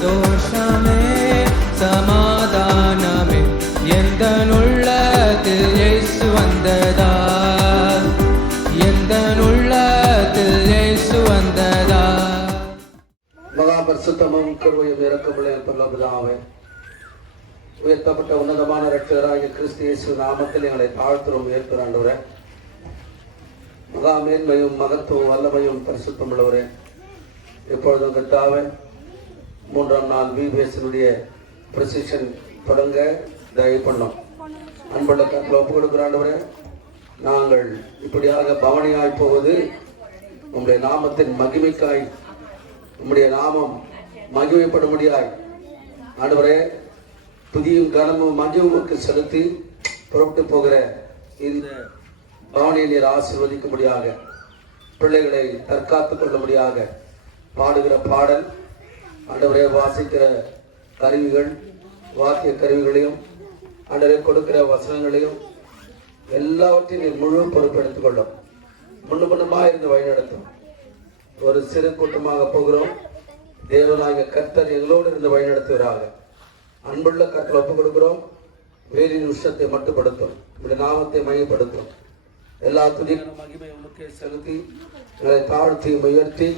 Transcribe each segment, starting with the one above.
சந்தோஷமே சமாதானமே எந்த உள்ளத்தில் இயேசு வந்ததா, எந்த உள்ளத்தில் இயேசு வந்ததா. மகா பரிசுத்தமும் கிருபையும் இரக்கமுள்ள பிதாவே, உயர்த்தப்பட்ட உன்னதமான இரட்சகராகிய கிறிஸ்து இயேசு நாமத்தில் எங்களை தாழ்த்துறோம் உயர்த்துறாண்டவரே. மகா மேன்மையும் மகத்துவம் வல்லமையும் பரிசுத்தம் உள்ளவரே, எப்பொழுதும் கர்த்தாவே 3ஆம் நாள் VBSனுடைய ப்ரொசிஷன் தொடங்க தயவு பண்ணோம். அன்புள்ள கருத்தில் ஒப்பு கொடுக்கிறாண்டவரே, நாங்கள் இப்படியாக பவனியாய் போவது உங்களுடைய நாமத்தின் மகிமைக்காய், உம்முடைய நாமம் மகிமைப்படும்படியாய் ஆண்டவரே துதியும் கனமும் மகிழ்வுக்கு செலுத்தி புறப்பட்டு போகிற இந்த பவனியை நீர் ஆசீர்வதிக்கும்படியாக, பிள்ளைகளை தற்காத்துக் கொள்ளும்படியாக பாடுகிற பாடல் ஆண்டவரே, வாசிக்கிற கருவிகள் வாக்கிய கருவிகளையும் ஆண்டவரே கொடுக்கிற வசனங்களையும் எல்லாவற்றையும் நீர் முழு பொறுப்பெடுத்துக் கொள்ளும். முன்னுமாக இருந்து வழிநடத்தும். ஒரு சிறு கூட்டமாக போகிறோம். தேவனாகிய கர்த்தர் எங்களோடு இருந்து வழிநடத்துகிறாங்க. அன்புள்ள கர்த்தர் ஒப்புக் கொடுக்கிறோம். வேலின் உஷ்ணத்தை மட்டுப்படுத்தும், உங்களுடைய நாமத்தை மையப்படுத்தும். எல்லா துதிகளும் மகிமை உமக்கே செலுத்தி எங்களை தாழ்த்தி உயர்த்தி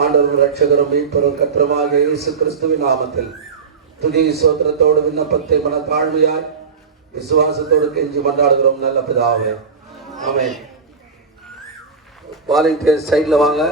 ஆண்டவரும் இரட்சகரும் மீட்பரும் கர்த்தருமாகிய இயேசு கிறிஸ்துவின் நாமத்தில் துதி சோத்திரத்தோடு விண்ணப்பத்தை மன தாழ்மையாய் விசுவாசத்தோடு கெஞ்சி மன்றாடுகிறோம் நல்ல பிதாவே, ஆமென். வாலண்டியர் சைட்ல வாங்க.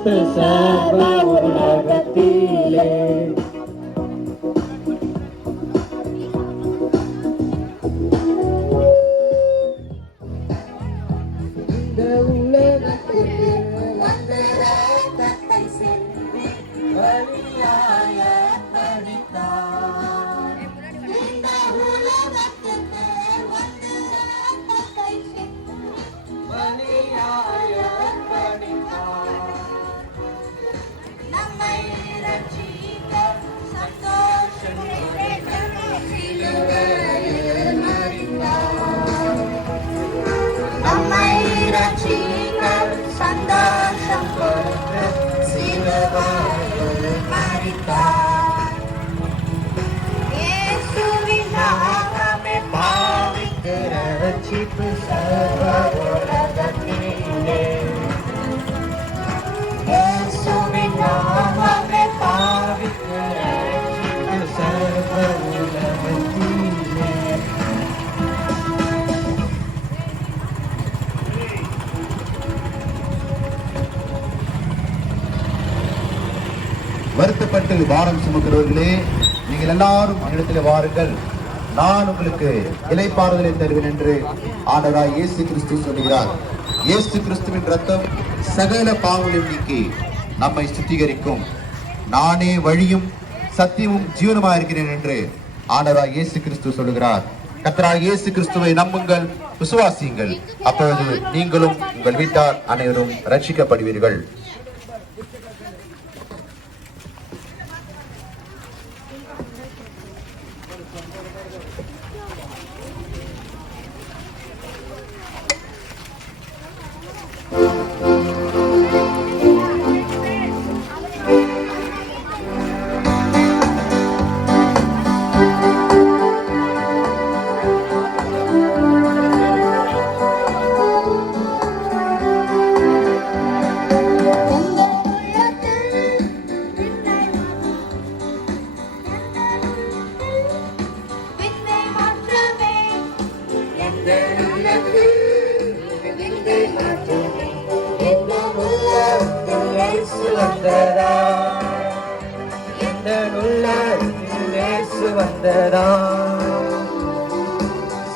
ரட்சிப்பு சர்வ உலகத்திலே. இந்த உலகத்திற்கு வந்த இரத்தத்தை சிந்தி பலியாய பணித்தார். இந்த உலகத்திற்கு வந்த இரத்தத்தை சிந்தி பலியாய பணித்தார். நம்மை ரட்சிக்க சந்தோஷம் சிலுவையில் மரித்தார். நம்மை ரட்சிக்க சந்தோஷம் கொடுத்து சிலுவையில் மரித்தார். இயேசுவின் நாமமே பாவிக்கிற ரட்சிப்பு சர்வ உலகத்திலே. இயேசுவின் நாமமே பாவிக்கிற ரட்சிப்பு சர்வ உலகத்திலே. வருத்தப்பட்டு பாரம் சுமக்கிறவர்களே, நீங்கள் எல்லாரும் என்னிடத்தில் வாருங்கள், நான் உங்களுக்கு இளைப்பாறுதலை தருவேன் என்று ஆண்டவராய் இயேசு கிறிஸ்து சொல்கிறார். இயேசு கிறிஸ்துவின் ரத்தம் சகல பாவங்களையும் நீக்கி நம்மை சுத்திகரிக்கும். நானே வழியும் சத்தியமும் ஜீவனுமாய் இருக்கிறேன் என்று ஆண்டவராய் இயேசு கிறிஸ்து சொல்கிறார். கர்த்தராகிய இயேசு கிறிஸ்துவை நம்புங்கள், விசுவாசியுங்கள், அப்பொழுது நீங்களும் உங்கள் வீட்டார் அனைவரும் ரட்சிக்கப்படுவீர்கள்.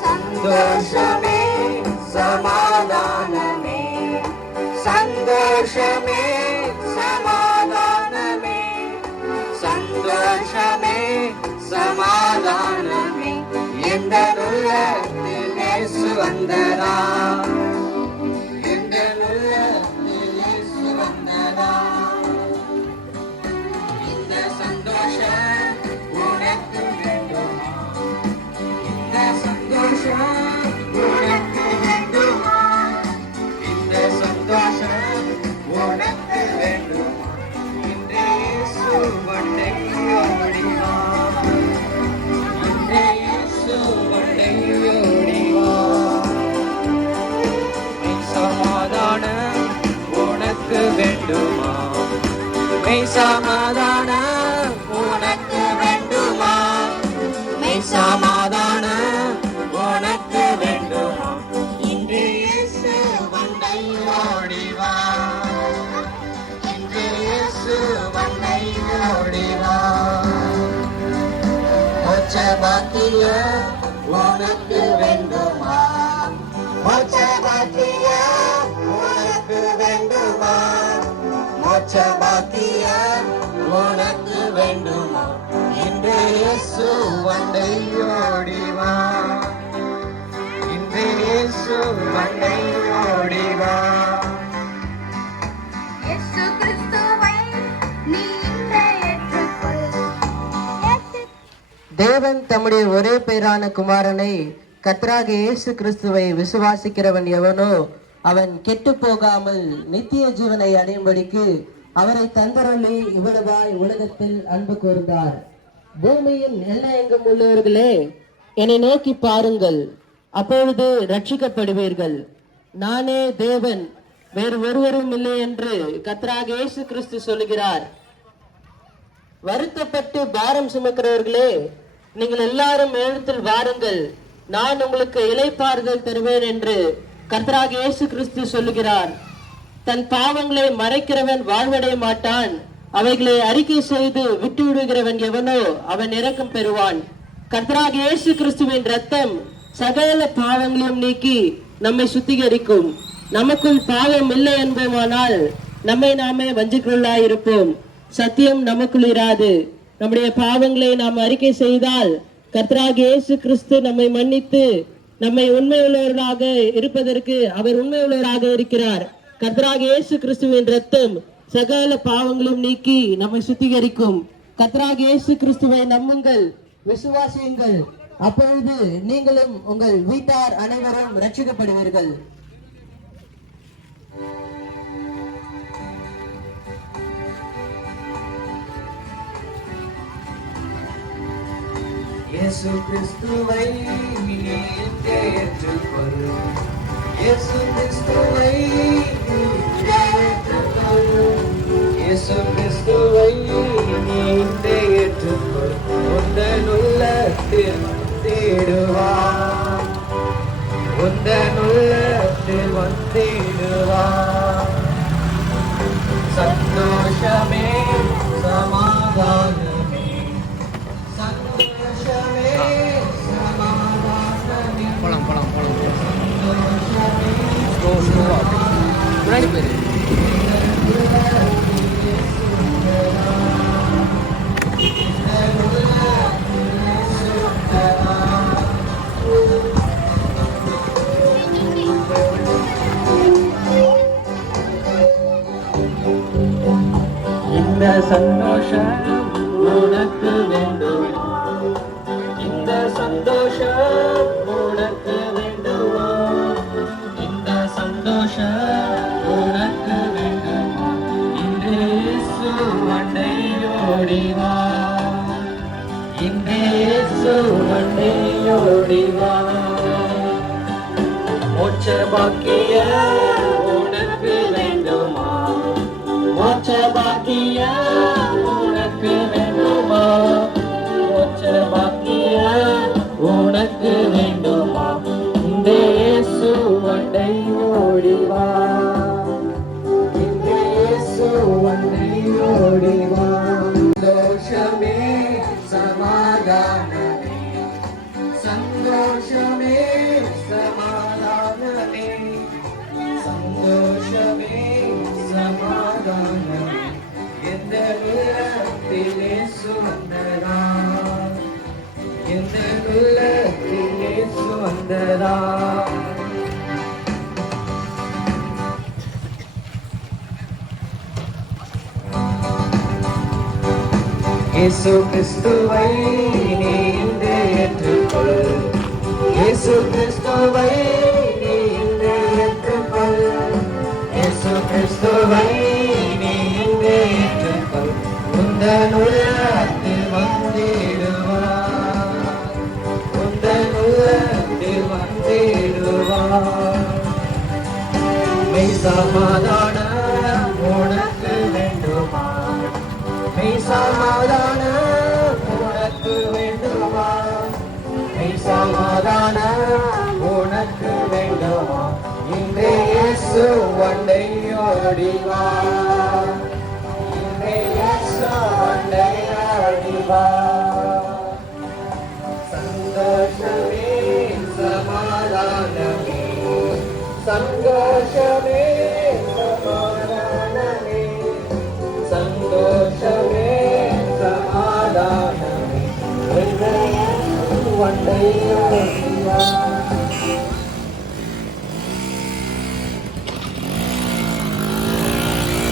சந்தோஷமே சமாதானமே, சந்தோஷமே சமாதானமே, சந்தோஷமே சமாதானமே, எந்த உள்ளத்தில் இயேசு வந்ததா, எந்த உள்ளத்தில் இயேசு வந்ததா. இந்த சந்தோஷம் உனக்கு வேண்டுமா, இந்த சந்தோஷம் உனக்கு வேண்டுமா, இந்த சந்தோஷம் உனக்கு வேண்டுமா. இன்று இயேசு வண்டைக்கு ஓடிவா, இன்று இயேசு வண்டைக்கு ஓடிவா. மெய் சமாதானம் உனக்கு வேண்டுமா, மெய் சமாதானம் உனக்கு வேண்டுமா, மெய் சமாதானம் உனக்கு வேண்டுமா. இன்று இயேசு வண்டை ஓடிவா, இன்று இயேசு வண்டை ஓடிவா. மோட்ச பாக்கியம் உனக்கு வேண்டுமா, மோட்ச பாக்கியம் உனக்கு வேண்டுமா, மோட்ச பாக்கியம் உனக்கு வேண்டுமா. இன்று இயேசு வண்டை ஓடிவா, இன்று இயேசு வண்டை ஓடிவா. இயேசு கிறிஸ்துவை நீ இன்று ஏற்றுக்கொள். தேவன் தம்முடைய ஒரே பேரான குமாரனை கர்த்தராகிய இயேசு கிறிஸ்துவை விசுவாசிக்கிறவன் எவனோ அவன் கெட்டு போகாமல் நித்திய ஜீவனை அடையும்படிக்கு அவரை தந்தருளி இவ்வளவாய் உலகத்தில் அன்பு கூர்ந்தார். பூமியின் எல்லையெங்கும் உள்ளவர்களே, என்னை நோக்கி பாருங்கள், அப்பொழுது ரட்சிக்கப்படுவீர்கள். நானே தேவன், வேறு ஒருவரும் இல்லை என்று கர்த்தராகிய இயேசு கிறிஸ்து சொல்லுகிறார். வருத்தப்பட்டு பாரம் சுமக்கிறவர்களே, நீங்கள் எல்லாரும் இடத்தில் வாருங்கள், நான் உங்களுக்கு இளைப்பாறுதல் தருவேன் என்று கர்த்தராகிய இயேசு கிறிஸ்து சொல்லுகிறார். தன் பாவங்களை மறைக்கிறவன் வாழ்வடைய மாட்டான். அவைகளை அறிக்கை செய்து விட்டு விடுகிறவன் எவனோ அவன் இரக்கம் பெறுவான். கர்த்தராகிய இயேசு கிறிஸ்துவின் ரத்தம் சகல பாவங்களையும் நீக்கி நம்மை சுத்திகரிக்கும். நமக்குள் பாவம் இல்லை என்போமானால் நம்மை நாமே வஞ்சிக்கொள்ளாயிருப்போம். சத்தியம் நமக்குள் இராது. நம்முடைய பாவங்களை நாம் அறிக்கை செய்தால் கர்த்தராகிய இயேசு கிறிஸ்து நம்மை மன்னித்து நம்மை உண்மையுள்ளவர்களாக இருப்பதற்கு அவர் உண்மையுள்ளவராக இருக்கிறார். கர்த்தராகிய இயேசு கிறிஸ்துவின் ரத்தம் சகல பாவங்களும் நீக்கி நம்மை சுத்திகரிக்கும். கர்த்தராகிய இயேசு கிறிஸ்துவை நம்புங்கள், விசுவாசியுங்கள். அப்பொழுது நீங்களும் உங்கள் வீட்டார் அனைவரும் ரட்சிக்கப்படுவீர்கள். இயேசு கிறிஸ்துவை நீ ஏற்றுக்கொள். இயேசு கிறிஸ்துவை நீ ஏற்றுக்கொள். இயேசு கிறிஸ்துவை நீ ஏற்றுக்கொள். உந்தன் உள்ளத்தில் வந்திடுவார். உந்தன் உள்ளத்தில் வந்திடுவார். சந்தோஷமே சமாதானமே. சந்தோஷமே சமாதானமே. போலாம் போலாம் போலாம். ஸ்லோவா முன்னாடி போயிரு. இந்த சந்தோஷம் உனக்கு வேண்டுமா? இந்த சந்தோஷம் உனக்கு வேண்டுமா? இந்த சந்தோஷம் உனக்கு வேண்டுமா? இன்று இயேசு அண்டை ஓடிவா. இன்று இயேசு அண்டை ஓடிவா. மோட்ச பாக்கிய உனக்கு வேண்டுமா? மோட்ச பாக்கிய உனக்கு வேண்டுமா? மோட்ச பாக்கிய உனக்கு வேண்டுமா? இந்த இயேசு அண்டை ஓடிவா. இந்த இயேசு அண்டை ஓடிவா. சந்தோஷமே சமாதானமே. சந்தோஷமே சமாதானமே. சந்தோஷமே சமாதானமே. எந்த உள்ளத்திலே சுவந்தரா. எந்த உள்ளத்திலே சுவந்தரா. இயேசு கிறிஸ்துவை நீ இன்று ஏற்றுக்கொள். இயேசு கிறிஸ்துவை நீ இன்று ஏற்றுக்கொள். இயேசு கிறிஸ்துவை நீ இன்று ஏற்றுக்கொள். உந்தன் உள்ளத்தில் வந்திடுவார். உந்தன் உள்ளத்தில் வந்திடுவார். மெய் சமாதானம் உனக்கு வேண்டுமா? மெய் சமாதானம் உனக்கு வேண்டுமா? மெய் சமாதானம் உனக்கு வேண்டுமா? இன்றே இயேசு அண்டை ஓடிவா. இன்றே இயேசு அண்டை ஓடிவா. சந்தோஷமே சமாதானமே. சந்தோஷமே சமாதானமே. சந்தோஷமே சமாதானமே. இன்றே இயேசு அண்டை ஓடிவா.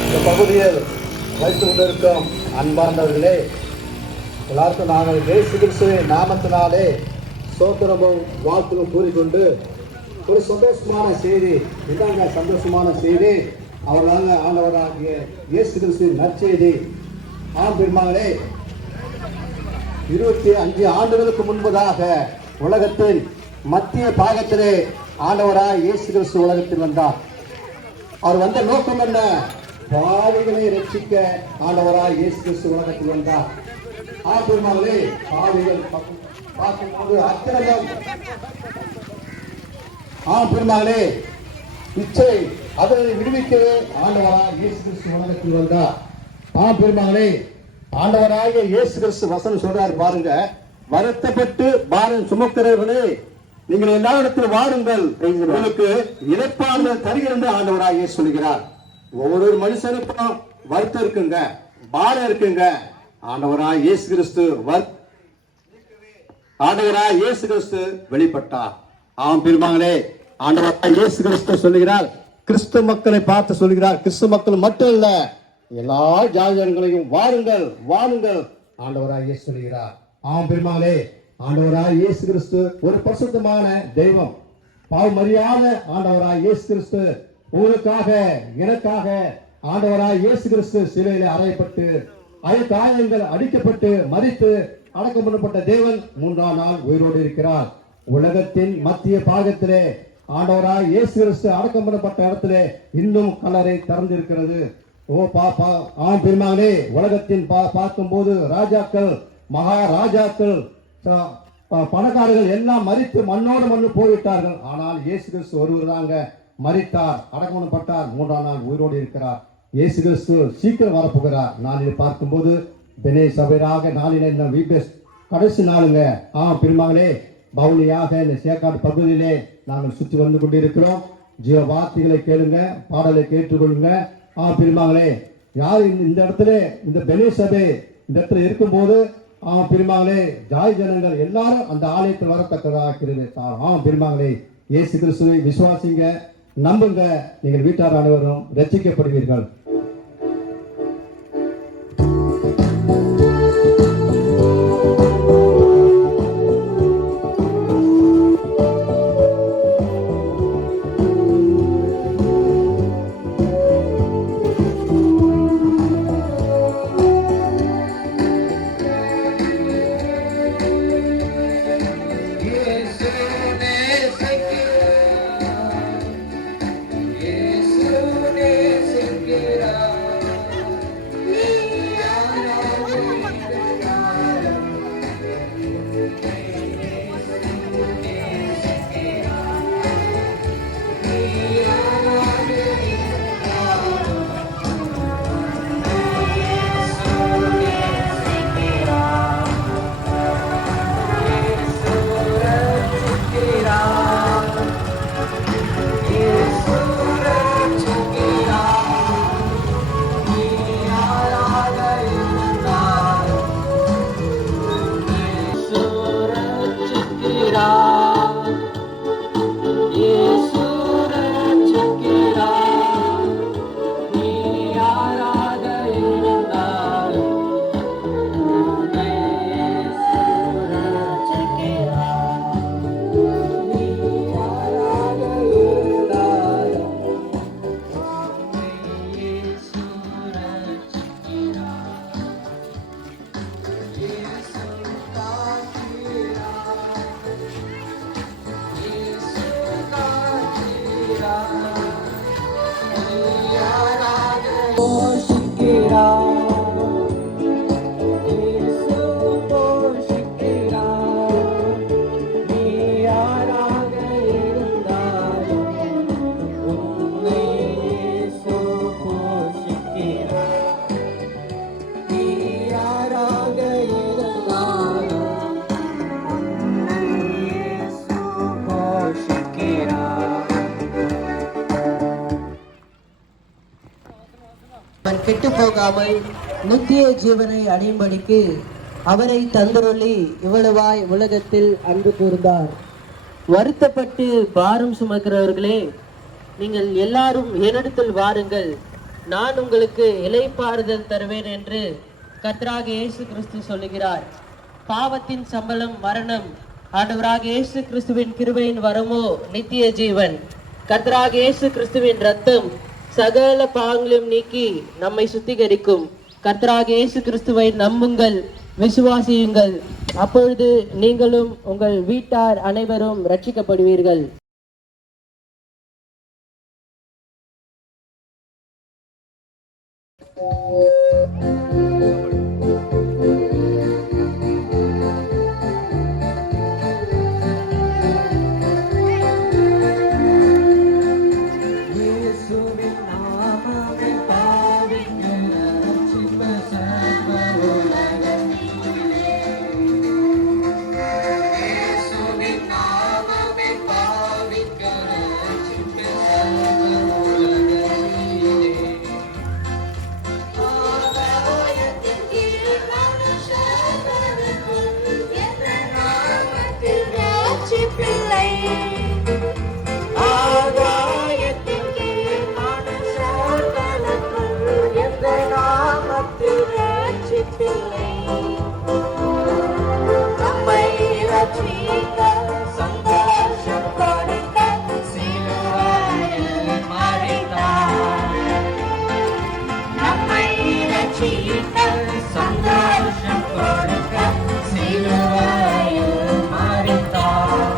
இந்த பகுதியில் வைத்து கொண்டிருக்கும் அன்பார்ந்தவர்களே, எல்லாருக்கும் நாங்கள் இயேசு கிறிஸ்துவின் நாமத்தினாலே சோத்திரமும் வாழ்த்தும் கூறிக்கொண்டு ஒரு சந்தோஷமான செய்தி. இதாங்க சந்தோஷமான செய்தி. அவர்களாக ஆண்டவராகிய இயேசு கிறிஸ்துவின் நற்செய்தி. ஆம் பெருமாளே, 25 ஆண்டுகளுக்கு முன்பதாக உலகத்தின் மத்திய பாகத்திலே ஆண்டவராய் இயேசு கிறிஸ்து உலகத்தில் வந்தார். அவர் வந்த நோக்கம் என்ன? பாவிகளை ரட்சிக்க ஆண்டவராய் இயேசு கிறிஸ்து உலகத்தில் வந்தார். ஆம் பெருமாளே, பாவிகள் பார்க்கும்போது அக்கிரமம். ஆம் பெருமாளே, இச்சை அதனை விடுவிக்கவே ஆண்டவராக இயேசு கிறிஸ்து உலகத்தில் வந்தார். பெருமகளே, ஆண்டவராகிய இயேசு கிறிஸ்து வசனம் சொல்றாரு பாருங்க, வருத்தப்பட்டு பாரம் சுமக்கிறவர்களே நீங்கள் எல்லா இடத்திலும் வாருங்கள், உங்களுக்கு இழைப்பாறுதல் தருகிறது ஆண்டவராக இயேசு சொல்கிறார். ஒவ்வொரு மனுஷனுக்கும் வருத்தம் இருக்குங்க, பாரம் இருக்குங்க. ஆண்டவராக இயேசு கிறிஸ்து வெளிப்பட்டார். பெருமகளே, ஆண்டவராக இயேசு கிறிஸ்து சொல்லுகிறார், கிறிஸ்து மக்களை பார்த்து சொல்கிறார், கிறிஸ்து மக்கள் மட்டும் இல்ல எல்லா ஜாதிகளையும் வாருங்கள் வாருங்கள் ஆண்டவராக இயேசு சொல்கிறார். பெருமகளே, ஆண்டவராக இயேசு கிறிஸ்து ஒரு பரிசுத்தமான தெய்வம். பாவமறியாத ஆண்டவராக இயேசு கிறிஸ்து உங்களுக்காக எனக்காக ஆண்டவராக இயேசு கிறிஸ்து சிலுவையிலே அறையப்பட்டு காயங்கள் அடிக்கப்பட்டு மரித்து அடக்கம் பண்ணப்பட்ட தேவன் 3ஆம் நாள் உயிரோடு இருக்கிறார். உலகத்தின் மத்திய பாகத்திலே ஆண்டவராக இயேசு கிறிஸ்து அடக்கம் பண்ணப்பட்ட இடத்திலே இன்னும் கல்லறை திறந்திருக்கிறது. பெருமகளே, உலகத்தின் பார்க்கும் போது ராஜாக்கள் மகாராஜாக்கள் பணக்காரர்கள் எல்லாம் மரித்து மண்ணோடு மண்ணு போய்விட்டார்கள். ஆனால் இயேசு கிறிஸ்து ஒருவர் தாங்க மரித்தார், அடக்கம் பண்ணப்பட்டார், 3ஆம் நாள் உயிரோடு இருக்கிறார். இயேசு கிறிஸ்து சீக்கிரம் வரப்போகிறார். நாளில் பார்க்கும்போது பெனே சபையாக நாளில் கடைசி நாளுங்க. பெருமகளே, பவுனியாக இந்த சேக்காடு பகுதியிலே நாங்கள் சுற்றி வந்து கொண்டிருக்கிறோம். ஜீவ வார்த்தைகளை கேளுங்க, பாடலை கேட்டுக்கொள்ளுங்க. பெருமகளே, யார் இந்த இடத்துல இந்த பெனே சபை இந்த இடத்துல இருக்கும்போது பெருமகளே, ஜாய் ஜனங்கள் எல்லாரும் அந்த ஆலயத்தில் வரத்தக்கதாக பெருமகளே, இயேசு கிறிஸ்துவை விசுவாசிங்க, நம்புங்க, நீங்கள் வீட்டார் அனைவரும் ரட்சிக்கப்படுவீர்கள். கெட்டு போகாமல் நித்திய ஜீவனை அடையும்படிக்கு அவரை தந்தருளி இவ்வளவாய் உலகத்தில் அன்பு கூர்ந்தார். வருத்தப்பட்டு பாரம் சுமக்கிறவர்களே, நீங்கள் எல்லாரும் என்னிடத்தில் வாருங்கள், நான் உங்களுக்கு இளைப்பாறுதல் தருவேன் என்று கர்த்தராகிய இயேசு கிறிஸ்து சொல்லுகிறார். பாவத்தின் சம்பளம் மரணம், ஆண்டவராகிய இயேசு கிறிஸ்துவின் கிருபையின் வரமோ நித்திய ஜீவன். கர்த்தராகிய இயேசு கிறிஸ்துவின் ரத்தம் சகல பாவங்களையும் நீக்கி நம்மை சுத்திகரிக்கும். கர்த்தராகிய இயேசு கிறிஸ்துவை நம்புங்கள், விசுவாசியுங்கள், அப்பொழுது நீங்களும் உங்கள் வீட்டார் அனைவரும் ரட்சிக்கப்படுவீர்கள். ஆகாயத்தின் கீழ் மனுஷர் தனக்குள் எந்த நாமத்தில் ரட்சிப்பில்லை. நம்மை ரட்சிக்க சந்தோஷம் கொடுக்க சிலுவையில் மரித்தார். நம்மை ரட்சிக்க சந்தோஷம் கொடுக்க சிலுவையில் மரித்தார்.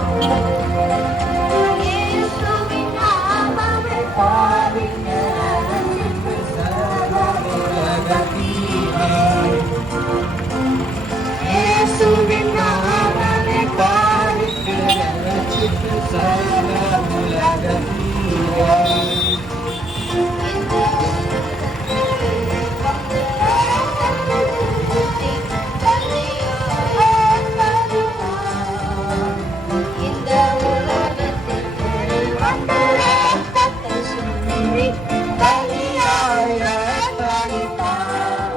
இயேசுவின் நாமத்தில் பாவிக்க ரட்சிப்பு சர்வ உலகத்திலே. இயேசுவின் நாமமே பாவிக்க ரட்சிப்பு சர்வ உலகத்திலே. இந்த உலகத்தில் வந்து ரத்தத்தை சிந்தி பலியாய் அர்ப்பணித்தார்.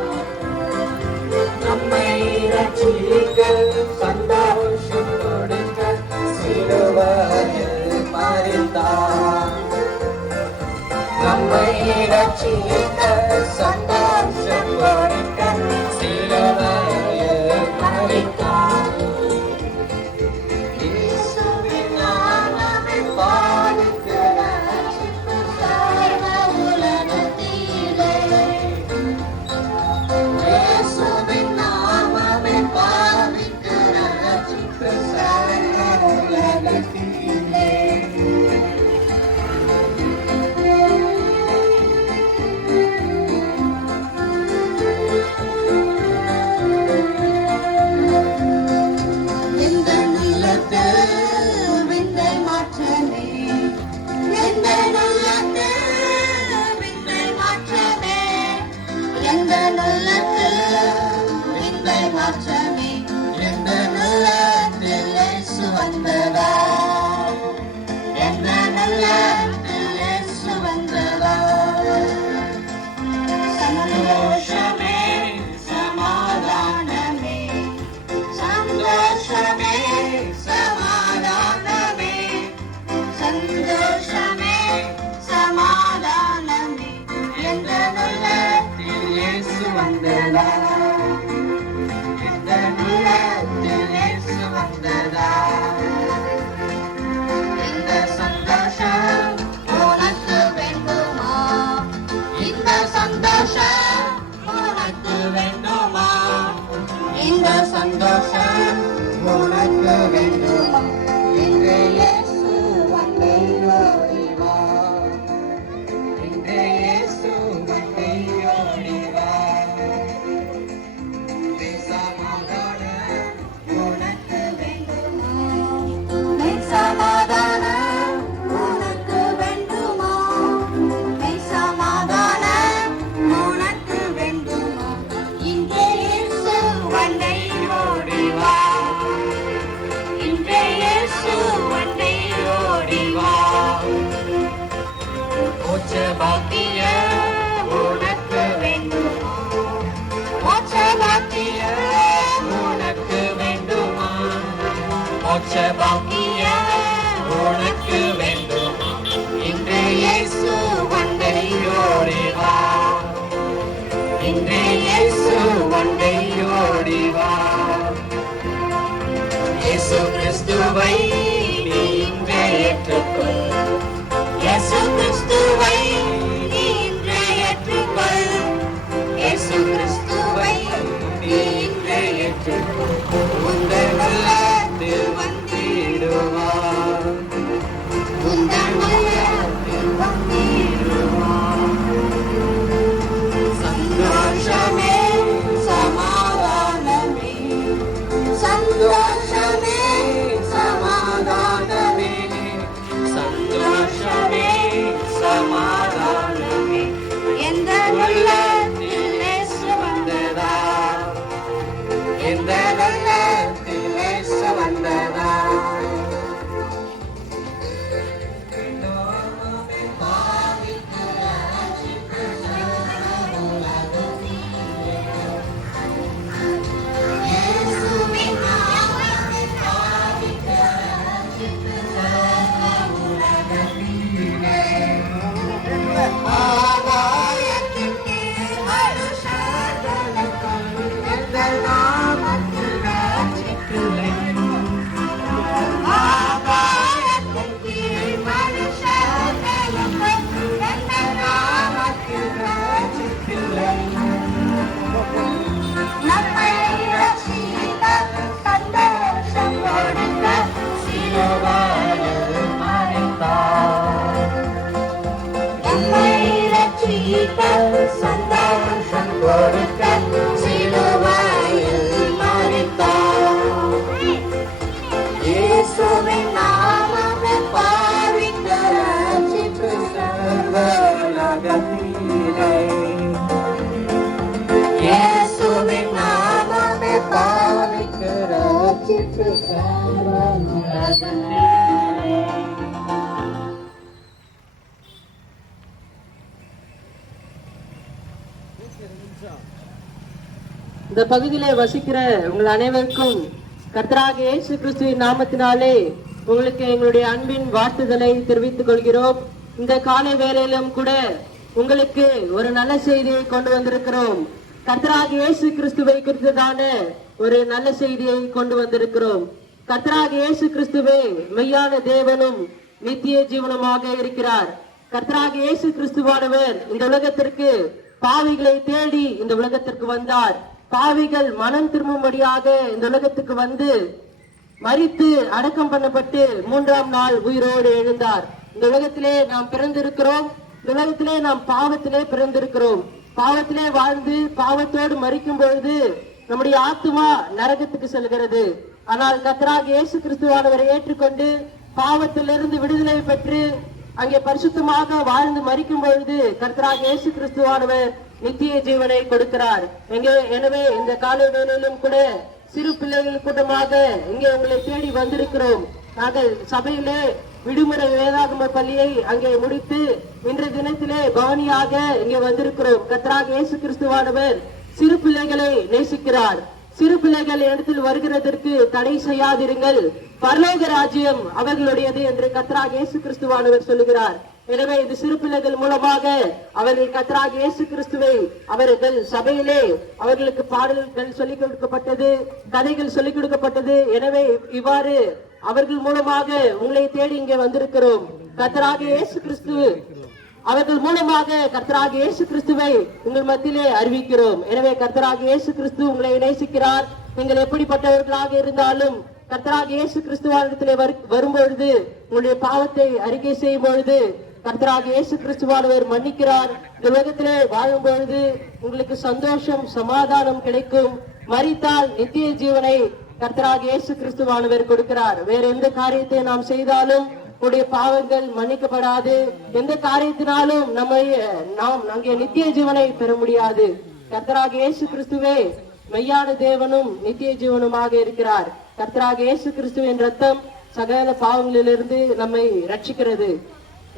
நம்மை ரட்சிக்க சந்தோஷம் கொடுக்க சிலுவையில் மரித்தார். நம்மை ரட்சிக்க சந்தோஷம் கொடுக்க சிலுவையில் மரித்தார். இயேசுவின் நாமமே பாவிக்க ரட்சிப்பு சர்வ உலகத்திலே. இயேசுவின் நாமமே பாவிக்க ரட்சிப்பு சர்வ உலகத்திலே. எந்த நிலத்தில் விந்தை மாற்றமே, எந்த நிலத்தில் விந்தை மாற்றமே, எந்த நிலத்தில் விந்தை மாற்றமே, எந்த நிலத்தில் இயேசு வந்தவர், எந்த நிலத்தில் இயேசு வந்தவர். சந்தோஷமே சமாதானமே, சந்தோஷமே சமாதானமே, சந்தோஷமே சமாதானமே, எந்த நிலத்தில் இயேசு வந்ததார், எந்த நிலத்தில் இயேசு வந்ததார். இந்த சந்தோஷம் உனக்கு வேண்டுமா, இந்த சந்தோஷம் உனக்கு வேண்டுமா, இந்த சந்தோஷம் உனக்கு வேண்டுமா. இன்று இயேசு வந்தே ஓடி வா, இன்று இயேசு வந்தே ஓடி வா. சமாதானம் உனக்கு வேண்டுமா, சமாதானம் உனக்கு வேண்டுமா, சமாதானம் உனக்கு வேண்டுமா. இங்கே இயேசு வந்தே ஓடி வா, இங்கே இயேசு வந்தே ஓடி வா. மோட்ச பாக்கியம் உனக்கு வேண்டுமா, மோட்ச பாக்கியம் உனக்கு வேண்டுமா, மோட்ச பாக்கியம் உனக்கு வேண்டுமா. இன்று இயேசு வந்தே ஓடி வா, இன்று இயேசு வந்தே ஓடி வா. இயேசு கிறிஸ்துவை நீ இன்றே ஏற்றுக்கொள், இயேசு கிறிஸ்துவை நீ இன்றே ஏற்றுக்கொள், இயேசு கிறிஸ்துவை நீ இன்றே ஏற்றுக்கொள். உந்தன் உள்ளத்தில் வந்திடுவார், உந்தன் உள்ளத்தில் வந்திடுவார். சந்தோஷமே சமாதானமே, சந்தோஷமே சமாதானமே, சந்தோஷமே சமாதானமே, எந்த உள்ளத்தில் இயேசு வந்ததார், எந்த உள்ளத்தில் இயேசு வந்ததார். இயேசுவின் நாமமே ரட்சிப்பு சாரம் உலகத்திலே. இந்த பகுதியிலே வசிக்கிற உங்கள் அனைவருக்கும் கர்த்தராகிய இயேசு கிறிஸ்துவின் நாமத்தினாலே உங்களுக்கு எங்களுடைய அன்பின் வாழ்த்துதலை தெரிவித்துக் கொள்கிறோம். இந்த காலை வேளையிலும் கூட உங்களுக்கு ஒரு நல்ல செய்தியை கொண்டு வந்திருக்கிறோம். கர்த்தராகிய இயேசு கிறிஸ்துவை குறித்ததான ஒரு நல்ல செய்தியை கொண்டு வந்திருக்கிறோம். கர்த்தராகிய இயேசு கிறிஸ்துவே மெய்யான தேவனும் நித்திய ஜீவனுமாக இருக்கிறார். கர்த்தராகிய இயேசு கிறிஸ்துவானவர் இந்த உலகத்திற்கு பாவிகளை தேடி இந்த உலகத்திற்கு வந்தார். பாவிகள் மனம் திரும்பும்படியாக இந்த உலகத்துக்கு வந்து மரித்து அடக்கம் பண்ணப்பட்டு 3ஆம் நாள் உயிரோடு எழுந்தார். இந்த உலகத்திலே நாம் பிறந்திருக்கிறோம். இந்த உலகத்திலே நாம் பாவத்திலே பிறந்திருக்கிறோம். பாவத்திலே வாழ்ந்து பாவத்தோடு மரிக்கும் பொழுது நம்முடைய ஆத்துமா நரகத்துக்கு செல்கிறது. ஆனால் கர்த்தராகிய இயேசு கிறிஸ்துவானவரை ஏற்றுக்கொண்டு பாவத்திலிருந்து விடுதலை பெற்று அங்கே பரிசுத்தமாக வாழ்ந்து மரிக்கும் பொழுது கர்த்தராகிய இயேசு கிறிஸ்துவானவர் நித்திய ஜீவனை கொடுக்கிறார். எனவே இந்த காலை வேளையிலும் கூட சிறு பிள்ளைகள் கூட்டமாக இங்கே உங்களை தேடி வந்திருக்கிறோம். நாங்கள் சபையிலே விடுமுறை வேதாகம பள்ளியை அங்கே முடித்து இன்றைய தினத்திலே பவனியாக இங்கே வந்திருக்கிறோம். கர்த்தராகிய இயேசு கிறிஸ்துவானவர் சிறு பிள்ளைகளை நேசிக்கிறார். சிறு பிள்ளைகள் இடத்தில் வருகிறதற்கு தடை செய்யாதிருங்கள், பரலோக ராஜ்யம் அவர்களுடையது என்று கர்த்தராகிய இயேசு கிறிஸ்துவானவர் சொல்லுகிறார். எனவே இது சிறு பிள்ளைகள் மூலமாக அவர்கள் கர்த்தராகிய இயேசு கிறிஸ்துவை அவர்கள் சபையிலே அவர்களுக்கு பாடல்கள் சொல்லிக் கொடுக்கப்பட்டது, கதைகள் சொல்லிக் கொடுக்கப்பட்டது. எனவே இவ்வாறு அவர்கள் மூலமாக உங்களை தேடி இங்கே வந்திருக்கிறோம். கர்த்தராகிய இயேசு கிறிஸ்து அவர்கள் மூலமாக கர்த்தராகிய இயேசு கிறிஸ்துவை உங்கள் மத்தியிலே அறிவிக்கிறோம். எனவே கர்த்தராகிய இயேசு கிறிஸ்து உங்களை நேசிக்கிறார். நீங்கள் எப்படிப்பட்டவர்களாக இருந்தாலும் கர்த்தராகிய இயேசு கிறிஸ்துவானிடத்திலே வரும்பொழுது உங்களுடைய பாவத்தை அறிக்கை செய்யும் பொழுது கர்த்தராகிய இயேசு கிறிஸ்துவானவர் மன்னிக்கிறார். இந்த உலகத்திலே வாழும் பொழுது உங்களுக்கு சந்தோஷம் சமாதானம் கிடைக்கும். மரித்தால் நித்திய ஜீவனை கர்த்தராகிய இயேசு கிறிஸ்துவானவர் கொடுக்கிறார். வேற எந்த காரியத்தை நாம் செய்தாலும் உடைய பாவங்கள் மன்னிக்கப்படாது. எந்த காரியத்தினாலும் நாம் அங்கே நித்திய ஜீவனை பெற முடியாது. கர்த்தராகிய இயேசு கிறிஸ்துவே மெய்யான தேவனும் நித்திய ஜீவனுமாக இருக்கிறார். கர்த்தராகிய இயேசு கிறிஸ்துவின் ரத்தம் சகல பாவங்களிலிருந்து நம்மை ரட்சிக்கிறது.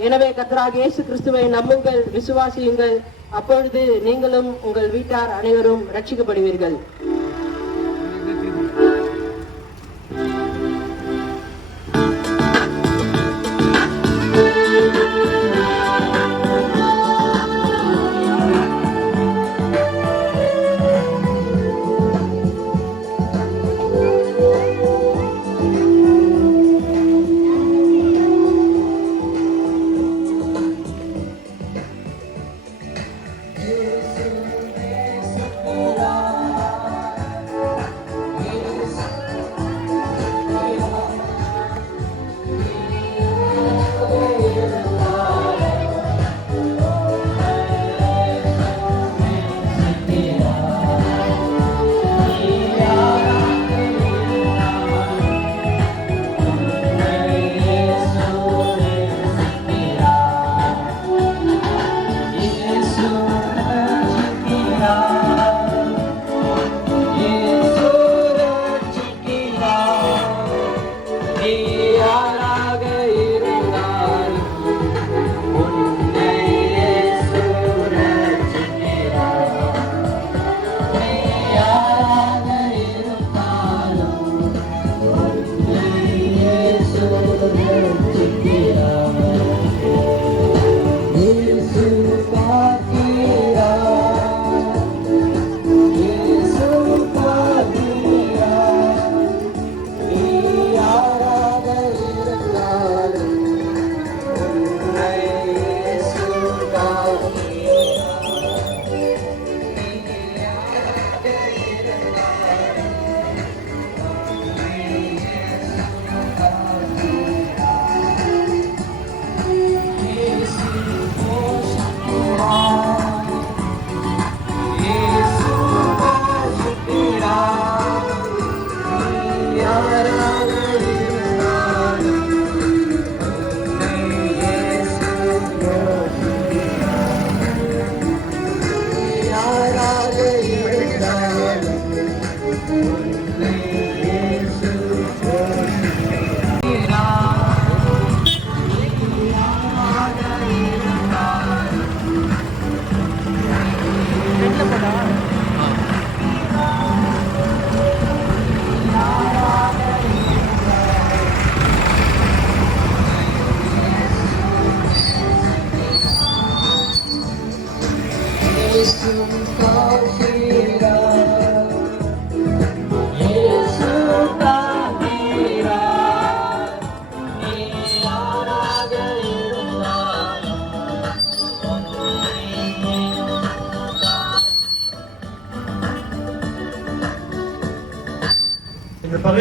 எனவே கர்த்தராகிய இயேசு கிறிஸ்துவை நம்புங்கள், விசுவாசியுங்கள். அப்பொழுது நீங்களும் உங்கள் வீட்டார் அனைவரும் ரட்சிக்கப்படுவீர்கள்.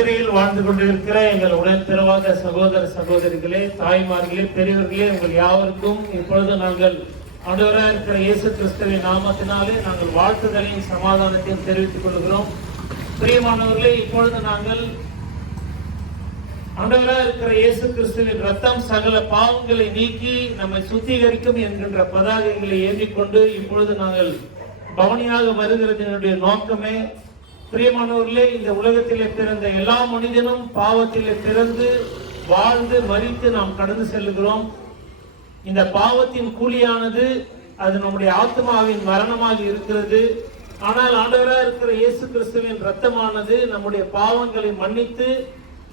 இக்கரையில் வாழ்ந்து கொண்டிருக்கிற எங்கள் உடன்பிறவாத சகோதர சகோதரிகளே, தாய்மார்களே, பெரியவர்களே, உங்கள் யாவருக்கும் இப்பொழுது நாங்கள் ஆண்டவராக இருக்கிற இயேசு கிறிஸ்துவின் நாமத்தினாலே நாங்கள் வாழ்த்துதலையும் சமாதானத்தையும் தெரிவித்துக் கொள்கிறோம். பிரியமானவர்களே, இப்பொழுது நாங்கள் ஆண்டவராக இருக்கிற இயேசு கிறிஸ்துவின் ரத்தம் சகல பாவங்களை நீக்கி நம்மை சுத்திகரிக்கும் என்கின்ற பதாகைகளை ஏந்திக்கொண்டு இப்பொழுது நாங்கள் பவனியாக வருகிறதனுடைய நோக்கமே, பிரியமானவர்களே, இந்த உலகத்திலே பிறந்த எல்லா மனிதனும் பாவத்திலே பிறந்து வாழ்ந்து மரித்து நாம் கடந்து செல்கிறோம். இந்த பாவத்தின் கூலியானது அது நம்முடைய ஆத்மாவின் மரணமாக இருக்கிறது. ஆனால் ஆண்டவராக இருக்கிற இயேசு கிறிஸ்துவின் இரத்தமானது நம்முடைய பாவங்களை மன்னித்து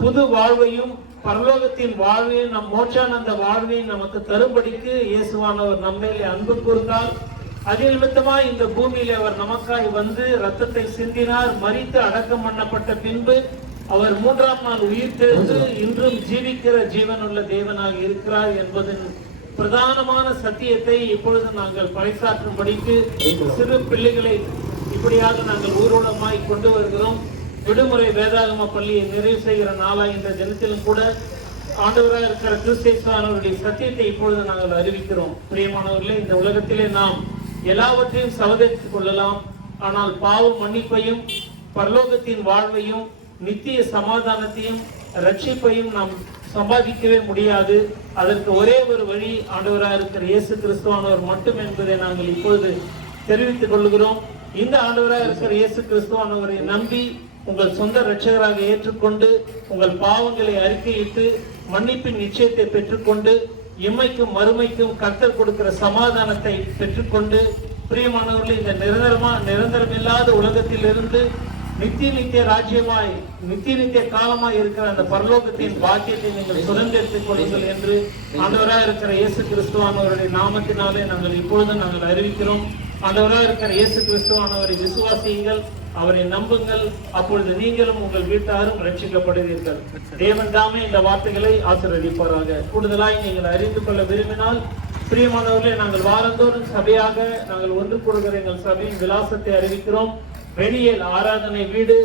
புது வாழ்வையும் பரலோகத்தின் வாழ்வையும் நம் மோட்சானந்த வாழ்வையும் நமக்கு தரும்படிக்கு இயேசுவானவர் நம்மேலே அன்பு கூர்ந்தால் அதில் நிமித்தமாய் இந்த பூமியில அவர் நமக்காய் வந்து ரத்தத்தை சிந்தினார். மரித்து அடக்கம் பண்ணப்பட்ட பின்பு அவர் 3ஆம் நாள் உயிர் தெழுந்து இன்றும் ஜீவிக்கிற ஜீவனுள்ள தேவனாக இருக்கிறார் என்பதன் பிரதானமான சத்தியத்தை இப்பொழுது நாங்கள் பறைசாற்றும்படிக்கு சிறு பிள்ளைகளை இப்படியாக நாங்கள் ஊர்வலமாய் கொண்டு வருகிறோம். விடுமுறை வேதாகம பள்ளியை நிறைவு செய்கிற நாளாய் இந்த தினத்திலும் கூட ஆண்டவராக இருக்கிற கிறிஸ்தேசுவானவருடைய சத்தியத்தை இப்பொழுது நாங்கள் அறிவிக்கிறோம். பிரியமானவர்களே, இந்த உலகத்திலே நாம் எல்லாவற்றையும் சவதரித்துக் கொள்ளலாம். ஆனால் பாவ மன்னிப்பையும் பரலோகத்தின் வாழ்வையும் நித்திய சமாதானத்தையும் ரட்சிப்பையும் நாம் சம்பாதிக்கவே முடியாது. அதற்கு ஒரே ஒரு வழி ஆண்டவராக இருக்கிற இயேசு கிறிஸ்துவானவர் மட்டும் என்பதை நாங்கள் இப்பொழுது தெரிவித்துக் கொள்கிறோம். இந்த ஆண்டவராக இருக்கிற இயேசு கிறிஸ்துவானவரை நம்பி உங்கள் சொந்த இரட்சகராக ஏற்றுக்கொண்டு உங்கள் பாவங்களை அறிக்கையிட்டு மன்னிப்பின் நிச்சயத்தை பெற்றுக்கொண்டு இம்மைக்கும் மறுமைக்கும் கர்த்தர் கொடுக்கிற சமாதானத்தை பெற்றுக்கொண்டு பிரியமானவர்கள் இந்த நிரந்தரமில்லாத உலகத்திலிருந்து நித்திய ராஜ்யமாய் நித்திய காலமாய் இருக்கிற அந்த பரலோகத்தின் பாக்கியத்தை நீங்கள் சுதந்திரித்துக் கொள்ளுங்கள் என்று ஆண்டவராக இருக்கிற இயேசு கிறிஸ்துவானவருடைய நாமத்தினாலே நாங்கள் இப்பொழுது நாங்கள் அறிவிக்கிறோம். ஆண்டவராக இருக்கிற இயேசு கிறிஸ்துவானவரை விசுவாசியுங்கள், அவரை நம்புங்கள், அப்பொழுது நீங்களும் உங்கள் வீட்டாரும் ரட்சிக்கப்படுவீர்கள். தேவன் தாமே இந்த வார்த்தைகளை ஆசீர்வதிப்பாராக. கூடுதலாய் நீங்கள் அறிந்து கொள்ள விரும்பினால் பிரியமானவர்களே, நாங்கள் வாரந்தோறும் சபையாக நாங்கள் ஒன்று கூடுகிற எங்கள் சபையின் விலாசத்தை அறிவிக்கிறோம். வெளியேல் ஆராதனை வீடு,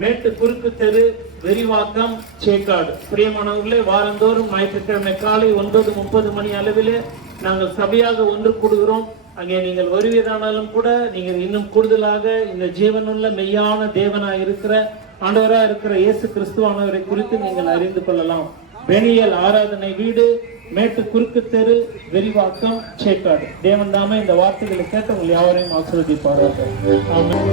மேட்டு குறுக்கு தெரு, வெறிவாக்கம், சேக்காடு. பிரியமானவர்களே, வாரந்தோறும் ஞாயிற்றுக்கிழமை காலை 9:30 மணி அளவிலே நாங்கள் சபையாக ஒன்று கூடுகிறோம். அங்கே நீங்கள் வருவீரானாலும் கூட நீங்கள் இன்னும் கூடுதலாக இந்த ஜீவனுள்ள மெய்யான தேவனாய் இருக்கிற ஆண்டவராக இருக்கிற இயேசு கிறிஸ்துவானவரை குறித்து நீங்கள் அறிந்து கொள்ளலாம். வெளியேல் ஆராதனை வீடு, மேட்டு குறுக்கு தெரு, வெறிவாக்கம், சேக்காடு. தேவன் தாமே இந்த வார்த்தைகளை கேட்டு உங்கள் யாவரையும் ஆசீர்வதிப்பார்கள். ஆமென்.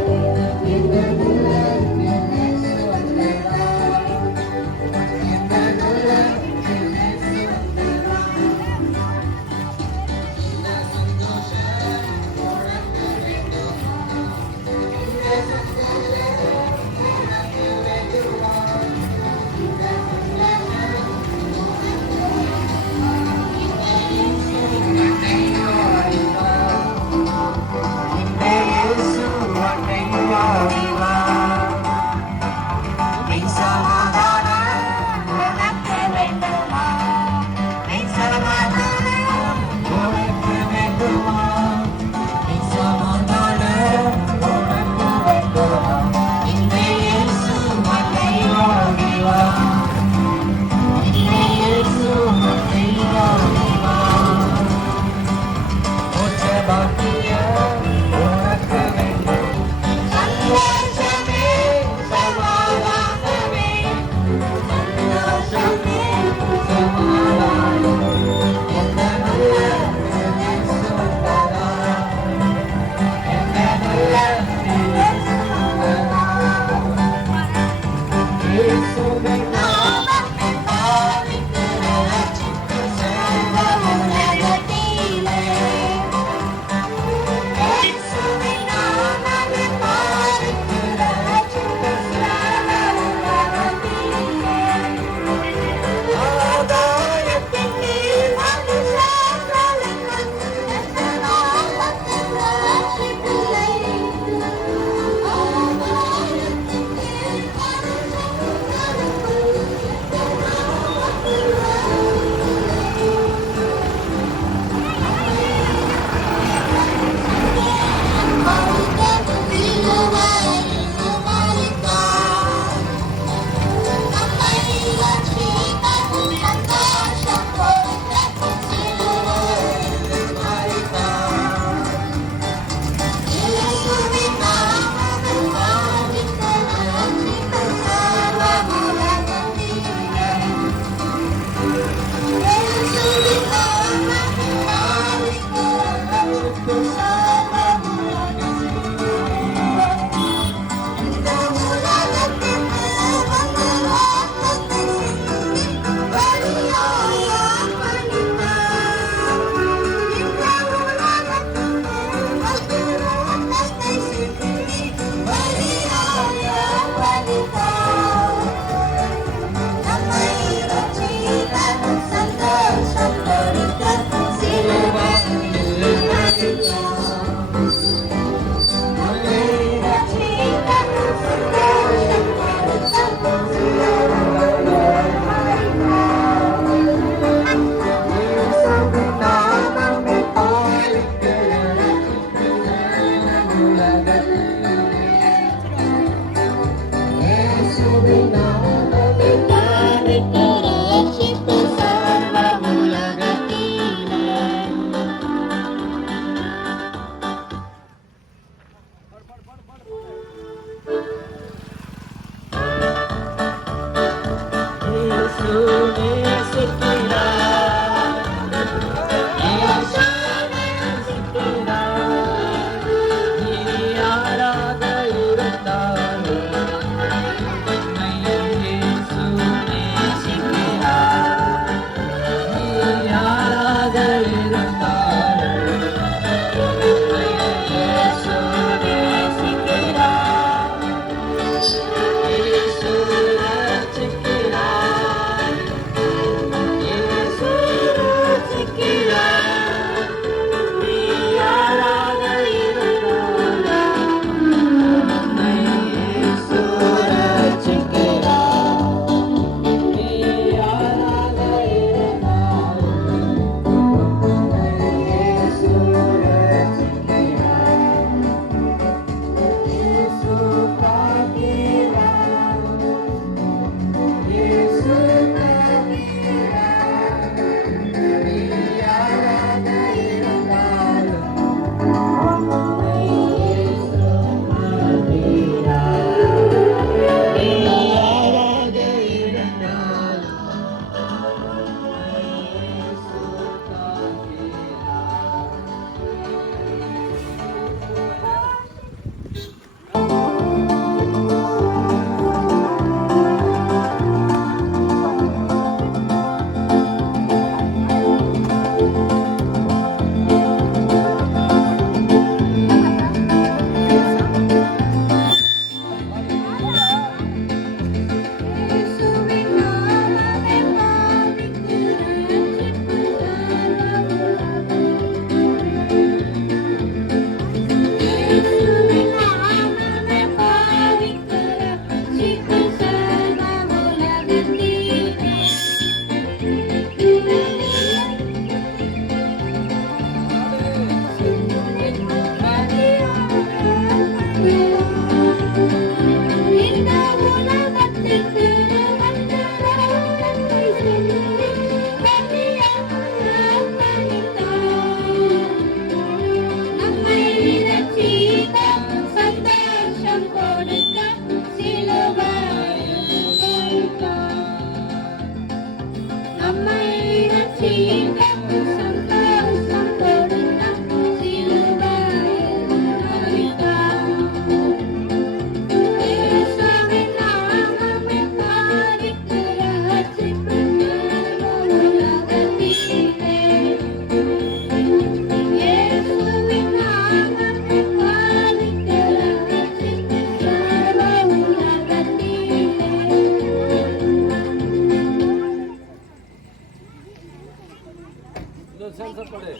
சந்தோஷப்படு.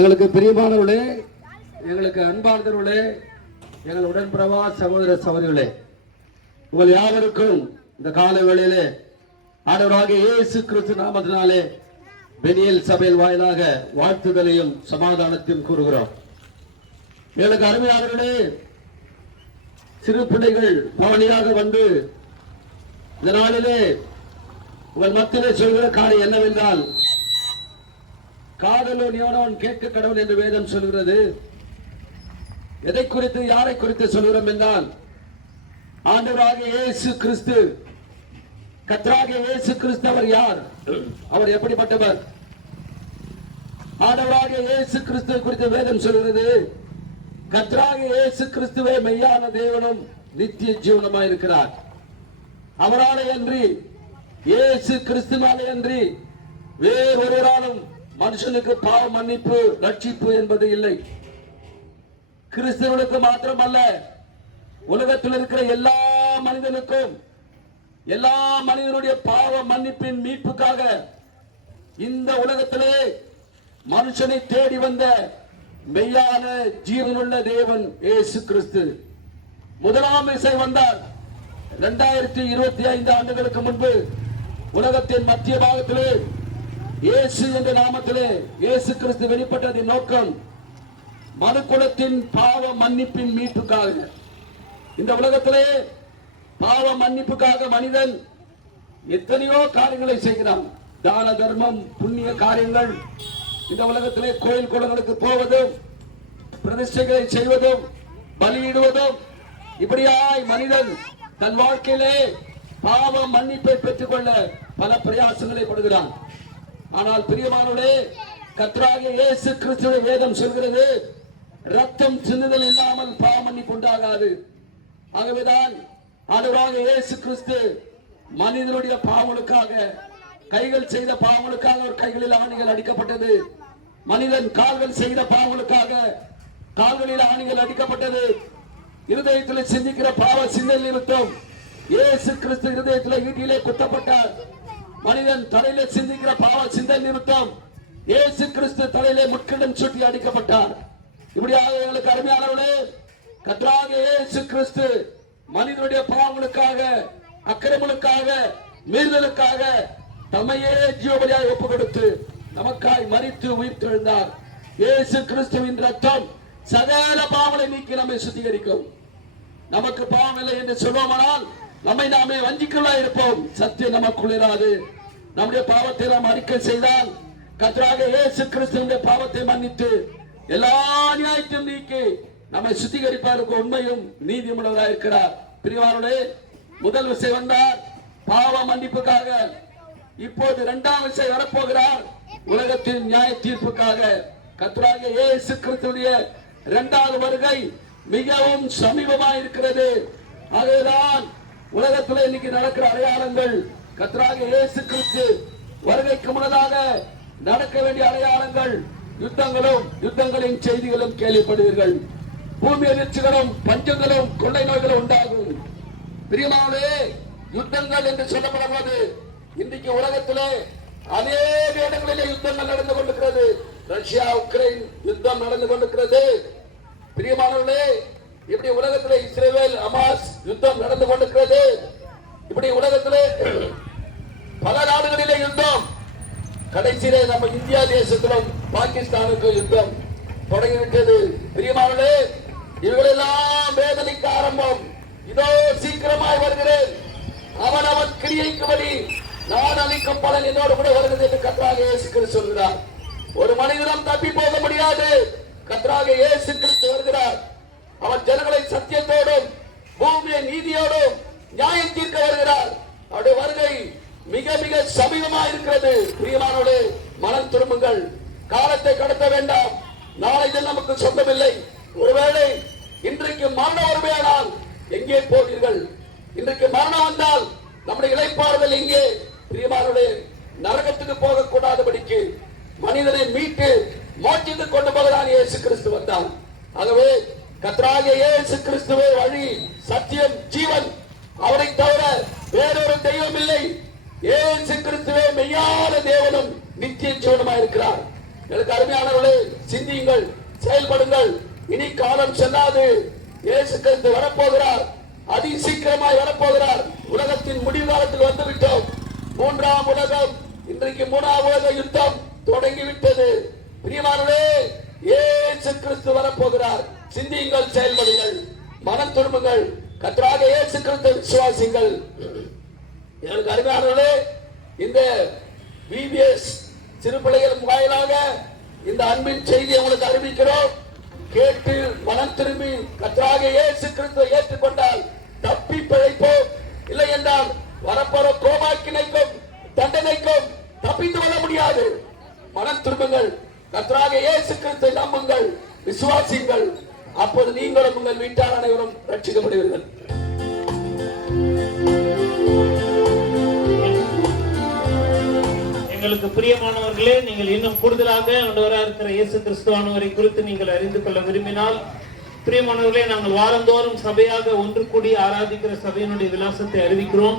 எங்களுக்கு பிரியமானவர்களே, எங்களுக்கு அன்பார்ந்தவர்களே, எங்கள் உடன்பிறவா சகோதர சகோதரிகளே, உங்கள் யாவருக்கும் இந்த கால வேளையிலே ஆண்டவராகிய இயேசு கிறிஸ்து நாமத்தினாலே பெனியல் சபையில் வாயிலாக வாழ்த்துதலையும் சமாதானத்தையும் கூறுகிறோம். எங்களுக்கு அருமையானவர்களே, சிறு பிள்ளைகள் பவனியாக வந்து இந்த நாளிலே உங்கள் மத்தியிலே சொல்கிற காரியம் என்னவென்றால், காதலோன் எவனவன் கேட்க கடவுள் என்று வேதம் சொல்கிறது. எதை குறித்து யாரை குறித்து சொல்கிறோம் என்றால், ஆண்டவராகிய இயேசு கிறிஸ்து, கர்த்தராகிய இயேசு கிறிஸ்து அவர் யார், அவர் எப்படிப்பட்டவர்? ஆண்டவராகிய இயேசு கிறிஸ்து குறித்து வேதம் சொல்கிறது, கர்த்தராகிய இயேசு கிறிஸ்துவே மெய்யான தேவனும் நித்திய ஜீவனுமாய் இருக்கிறார். அவராலே அன்றி, இயேசு கிறிஸ்துவாலே அன்றி வேறொருவராலும் மனுஷனுக்கு பாவ மன்னிப்பு ரட்சிப்பு என்பது இல்லை. கிறிஸ்தவனுக்கு மாத்திரமல்ல, உலகத்தில் இருக்கிற எல்லா மனிதனுக்கும், எல்லா மனிதனுடைய பாவ மன்னிப்பின் மீட்புக்காக இந்த உலகத்திலே மனுஷனை தேடி வந்த மெய்யான ஜீவனுள்ள தேவன் இயேசு கிறிஸ்து முதலாம் இசை வந்தார். 2025 ஆண்டுகளுக்கு முன்பு உலகத்தின் மத்திய பாகத்திலே இயேசு என்ற நாமத்திலே இயேசு கிறிஸ்து வெளிப்பட்டதின் நோக்கம் மனுக்குலத்தின் பாவ மன்னிப்பின் மீட்புக்காக. இந்த உலகத்திலே பாவ மன்னிப்புக்காக மனிதன் எத்தனையோ காரியங்களை செய்கிறான். தான தர்மம், புண்ணிய காரியங்கள், இந்த உலகத்திலே கோயில் குளங்களுக்கு போவதும், பிரதிஷ்டைகளை செய்வதும், பலியிடுவதும், இப்படியாய் மனிதன் தன் வாழ்க்கையிலே பாவ மன்னிப்பை பெற்றுக் கொள்ள பல பிரயாசங்களை படுகிறான். ஆனால் பிரியமானவர்களே, கர்த்தராகிய இயேசு கிறிஸ்துவின் வேதம் சொல்கிறது, ரத்தம் சிந்துதல் இல்லாமல் பாவ மன்னிப்பு உண்டாகாது. ஆகவேதான் ஆண்டவராகிய இயேசு கிறிஸ்து மனிதனுடைய பாவங்களுக்காக, கைகள் செய்த பாவங்களுக்காக ஒரு கைகளில் ஆணிகள் அடிக்கப்பட்டது. மனிதன் கால்கள் செய்த பாவங்களுக்காக கால்களில் ஆணிகள் அடிக்கப்பட்டது. இருதயத்தில் சிந்திக்கிற பாவ சிந்தனை நிமித்தம் இயேசு கிறிஸ்து இருதயத்தில் ஈட்டிலே குத்தப்பட்டார். மனிதன் தலையிலே சிந்திக்கிற பாவ சிந்தனை நிமித்தம் இயேசு கிறிஸ்து தலையிலே முட்கிடம் சுட்டி அடிக்கப்பட்டார். இப்படியாக எங்களுக்கு அருமையானவர்களே, கர்த்தராகிய இயேசு கிறிஸ்து மனிதனுடைய பாவங்களுக்காக, அக்கிரமங்களுக்காக, மீறுதலுக்காக தம்மையே ஜீவபலியாய் ஒப்பு கொடுத்து நமக்காய் மரித்து உயிர் தெழுந்தார். இயேசு கிறிஸ்துவின் ரத்தம் சகல பாவங்களை நீக்கி நம்மை சுத்திகரிக்கும். நமக்கு பாவம் இல்லை என்று சொல்வோமானால் நம்மை நாமே வஞ்சிக்கலா இருப்போம். சத்தியம் நமக்குள் இராது. நம்முடைய பாவத்தை நாம் அறிக்கை செய்தால் கர்த்தராகிய இயேசு கிறிஸ்துவினுடைய பாவத்தை மன்னித்து எல்லா நியாயத்தையும் நீக்கி நம்மை சுத்திகரிப்பாருக்கு உண்மையும் நீதியுள்ளவராக இருக்கிறார். பிரியமானவர்களே, முதல் விஷயம் வந்தார் பாவ மன்னிப்புக்காக. இப்போது இரண்டாம் விஷயம் வரப்போகிறார் உலகத்தின் நியாய தீர்ப்புக்காக. கர்த்தராகிய இயேசு கிறிஸ்துவினுடைய இரண்டாவது வருகை மிகவும் சமீபமாக இருக்கிறது. ஆகவேதான் உலகத்தில் இன்னைக்கு நடக்கிற அடையாளங்கள், கர்த்தராகிய இயேசு கிறிஸ்து வருகைக்கு முன்னதாக நடக்க வேண்டிய அடையாளங்கள், யுத்தங்களும் யுத்தங்களின் செய்திகளும் கேள்விப்படுவீர்கள். பூமி அதிர்ச்சிகளும் பஞ்சங்களும் கொள்ளை நோய்களும் உண்டாகும். பிரியமானவர்களே, யுத்தங்கள் என்று சொல்லப்படுவது இன்றைக்கு உலகத்திலே அநேக இடங்களிலே யுத்தங்கள் நடந்து கொண்டிருக்கிறது. ரஷ்யா உக்ரைன் யுத்தம் நடந்து கொண்டிருக்கிறது. பிரியமானவர்களே, இப்படி உலகத்திலே இஸ்ரேல் ஹமாஸ் யுத்தம் நடந்து கொண்டிருக்கிறது. இப்படி உலகத்திலே பல நாடுகளிலே யுத்தம். கடைசியிலே நம்ம இந்தியா தேசத்திலும் பாகிஸ்தானுக்கு யுத்தம் தொடங்கிவிட்டது. பிரியமானவர்களே, இவர்களெல்லாம் வேதனைக்கு ஆரம்பம். இதோ சீக்கிரமாய் வருகிறேன், அவன் கிரியைக்கு வழி, நான் அளிக்கும் பலன் என்னோடு கூட வருகிறது என்று கர்த்தராகிய இயேசு கிறிஸ்து சொல்கிறார். ஒரு மனிதனும் தப்பி போக முடியாது. கர்த்தராகிய இயேசு கிறிஸ்து வருகிறார். அவர் ஜனங்களை சத்தியத்தோடும் பூமியை நீதியோடும் நியாயம் தீர்க்க வருகிறார். அவருடைய வருகை மிக மிக சமீபமா இருக்கிறது. பிரியமானோடு மனம் திரும்புங்கள். காலத்தை கடத்த வேண்டாம். நாளை நமக்கு சொந்தமில்லை. ஒருவேளை இன்றைக்கு மரணம் வருமையானால் எங்கே போவீர்கள்? இன்றைக்கு மரணம் வந்தால் நம்முடைய இளைப்பாறுதல் எங்கே? பிரியமானோடு நரகத்துக்கு போகக்கூடாதபடிக்கு மனிதனை மீட்டு மோட்சத்துக்கு கொண்டு போகிறான் இயேசு கிறிஸ்து வந்தார். ஆகவே கர்த்தராகிய இயேசு கிறிஸ்துவே வழி, சத்தியம், ஜீவன். அவரை தவிர வேறொரு தெய்வம் இல்லை. இயேசு கிறிஸ்துவே மெய்யான தேவனும் நித்திய ஜீவனுமாய் இருக்கிறார். எனக்கு அருமையானவர்களே, சிந்தியுங்கள், செயல்படுங்கள். இனி காலம் செல்லாது. இயேசு கிறிஸ்து வரப்போகிறார். அதி சீக்கிரமாய் வரப்போகிறார். உலகத்தின் முடிவு காலத்தில் வந்துவிட்டோம். மூன்றாம் உலகம், இன்றைக்கு மூணாம் உலக யுத்தம் தொடங்கிவிட்டது. பிரியமானவர்களே, இயேசு கிறிஸ்து வரப்போகிறார். சிந்தியுங்கள், செயல்படுங்கள், மனம் திரும்புங்கள். கர்த்தராகிய இயேசு கிறிஸ்துவை விசுவாசிங்கள். எனக்கு அருமையானவர்களே, இந்த VBS சிறு பிள்ளைகள் வாயிலாக இந்த அன்பின் செய்தியை உங்களுக்கு அறிவிக்கிறோம். கேட்டு மனம் திரும்பி கர்த்தராகிய இயேசு கிறிஸ்துவை ஏற்றுக்கொண்டால் தப்பி பிழைப்போம். இல்லை என்றால் வரப்போற கோபாக்கினைக்கும் தண்டனைக்கும் தப்பித்து வர முடியாது. மனம் திரும்புங்கள். கர்த்தராகிய இயேசு கிறிஸ்துவை நம்புங்கள், விசுவாசிங்கள். அப்போது நீங்களும் உங்கள் வீட்டார் அனைவரும் ரட்சிக்கப்படுவீர்கள். எங்களுக்கு பிரியமானவர்களே, நீங்கள் இன்னும் கூடுதலாக ஆண்டவராக இருக்கிற இயேசு கிறிஸ்துவானவரை குறித்து நீங்கள் அறிந்து கொள்ள விரும்பினால், பிரியமானவர்களே, நாங்கள் வாரந்தோறும் சபையாக ஒன்று கூடி ஆராதிக்கிற சபையினுடைய விலாசத்தை அறிவிக்கிறோம்.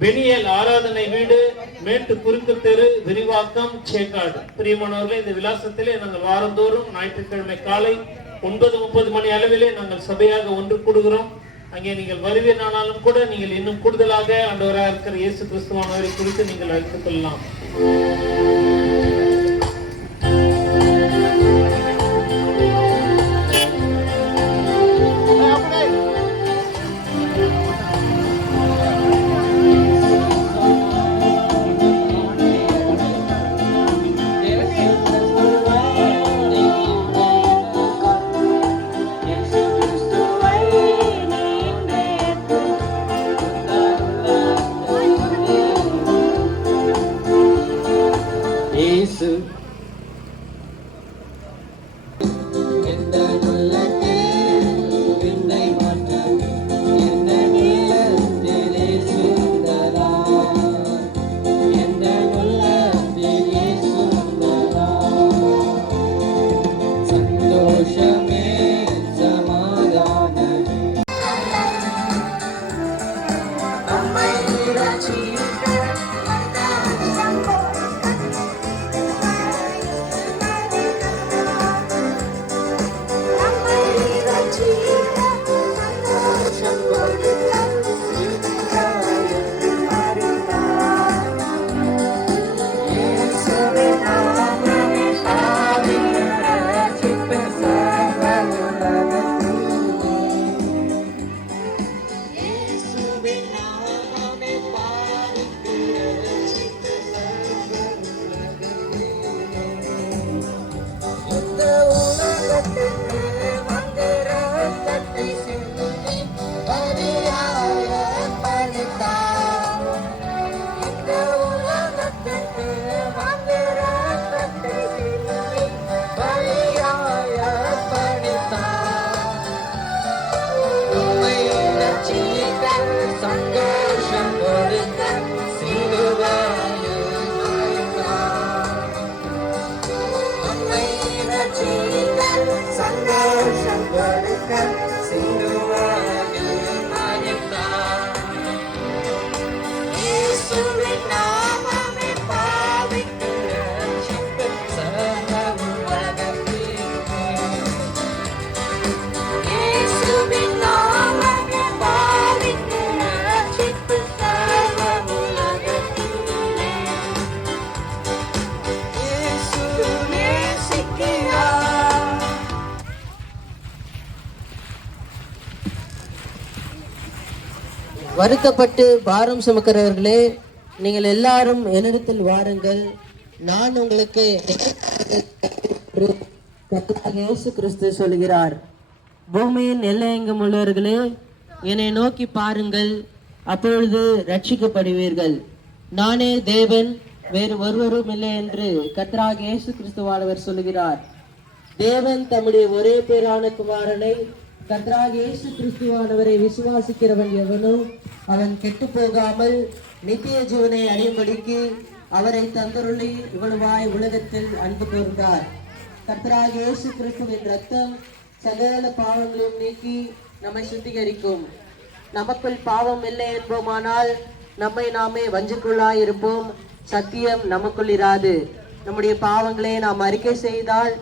பெனியல் ஆராதனை வீடு, மேட்டு குறுக்கு தெரு, விரிவாக்கம், சேக்காடு. பிரியமானவர்களே, இந்த விலாசத்திலே நாங்கள் வாரந்தோறும் ஞாயிற்றுக்கிழமை காலை 9:30 மணி அளவிலே நாங்கள் சபையாக ஒன்று கூடுகிறோம். அங்கே நீங்கள் வருவீரானாலும் கூட நீங்கள் இன்னும் கூடுதலாக ஆண்டவராக இருக்கிற இயேசு கிறிஸ்துவானவரை குறித்து நீங்கள் அறிந்து கொள்ளலாம். வருத்தப்பட்டு பாரம் சுமக்கிறவர்களே, நீங்கள் எல்லாரும் என்னிடத்தில் வாருங்கள், நான் உங்களுக்கு கர்த்தராகிய இயேசு கிறிஸ்து சொல்கிறார். பூமியின் எல்லையெங்கும் உள்ளவர்களே, என்னை நோக்கி பாருங்கள், அப்பொழுது ரட்சிக்கப்படுவீர்கள். நானே தேவன், வேறு ஒருவரும் இல்லை என்று கர்த்தராகிய இயேசு கிறிஸ்துவானவர் சொல்கிறார். தேவன் தம்முடைய ஒரே பேரான குமாரனை, கர்த்தராகிய இயேசு கிறிஸ்துவானவரை விசுவாசிக்கிறவன் எவனோ அவன் கெட்டு போகாமல் நித்திய ஜீவனை அடையும்படிக்கு அவரை தந்தருளி இவ்வளவாய் உலகத்தில் அன்பு கூர்ந்தார். கர்த்தராகிய இயேசு கிறிஸ்துவின் ரத்தம் சகல பாவங்களையும் நீக்கி நம்மை சுத்திகரிக்கும். நமக்குள் பாவம் இல்லை என்போமானால் நம்மை நாமே வஞ்சிக்குள்ளாய் இருப்போம், சத்தியம் நமக்குள் இராது. நம்முடைய பாவங்களை நாம் அறிக்கை செய்தால்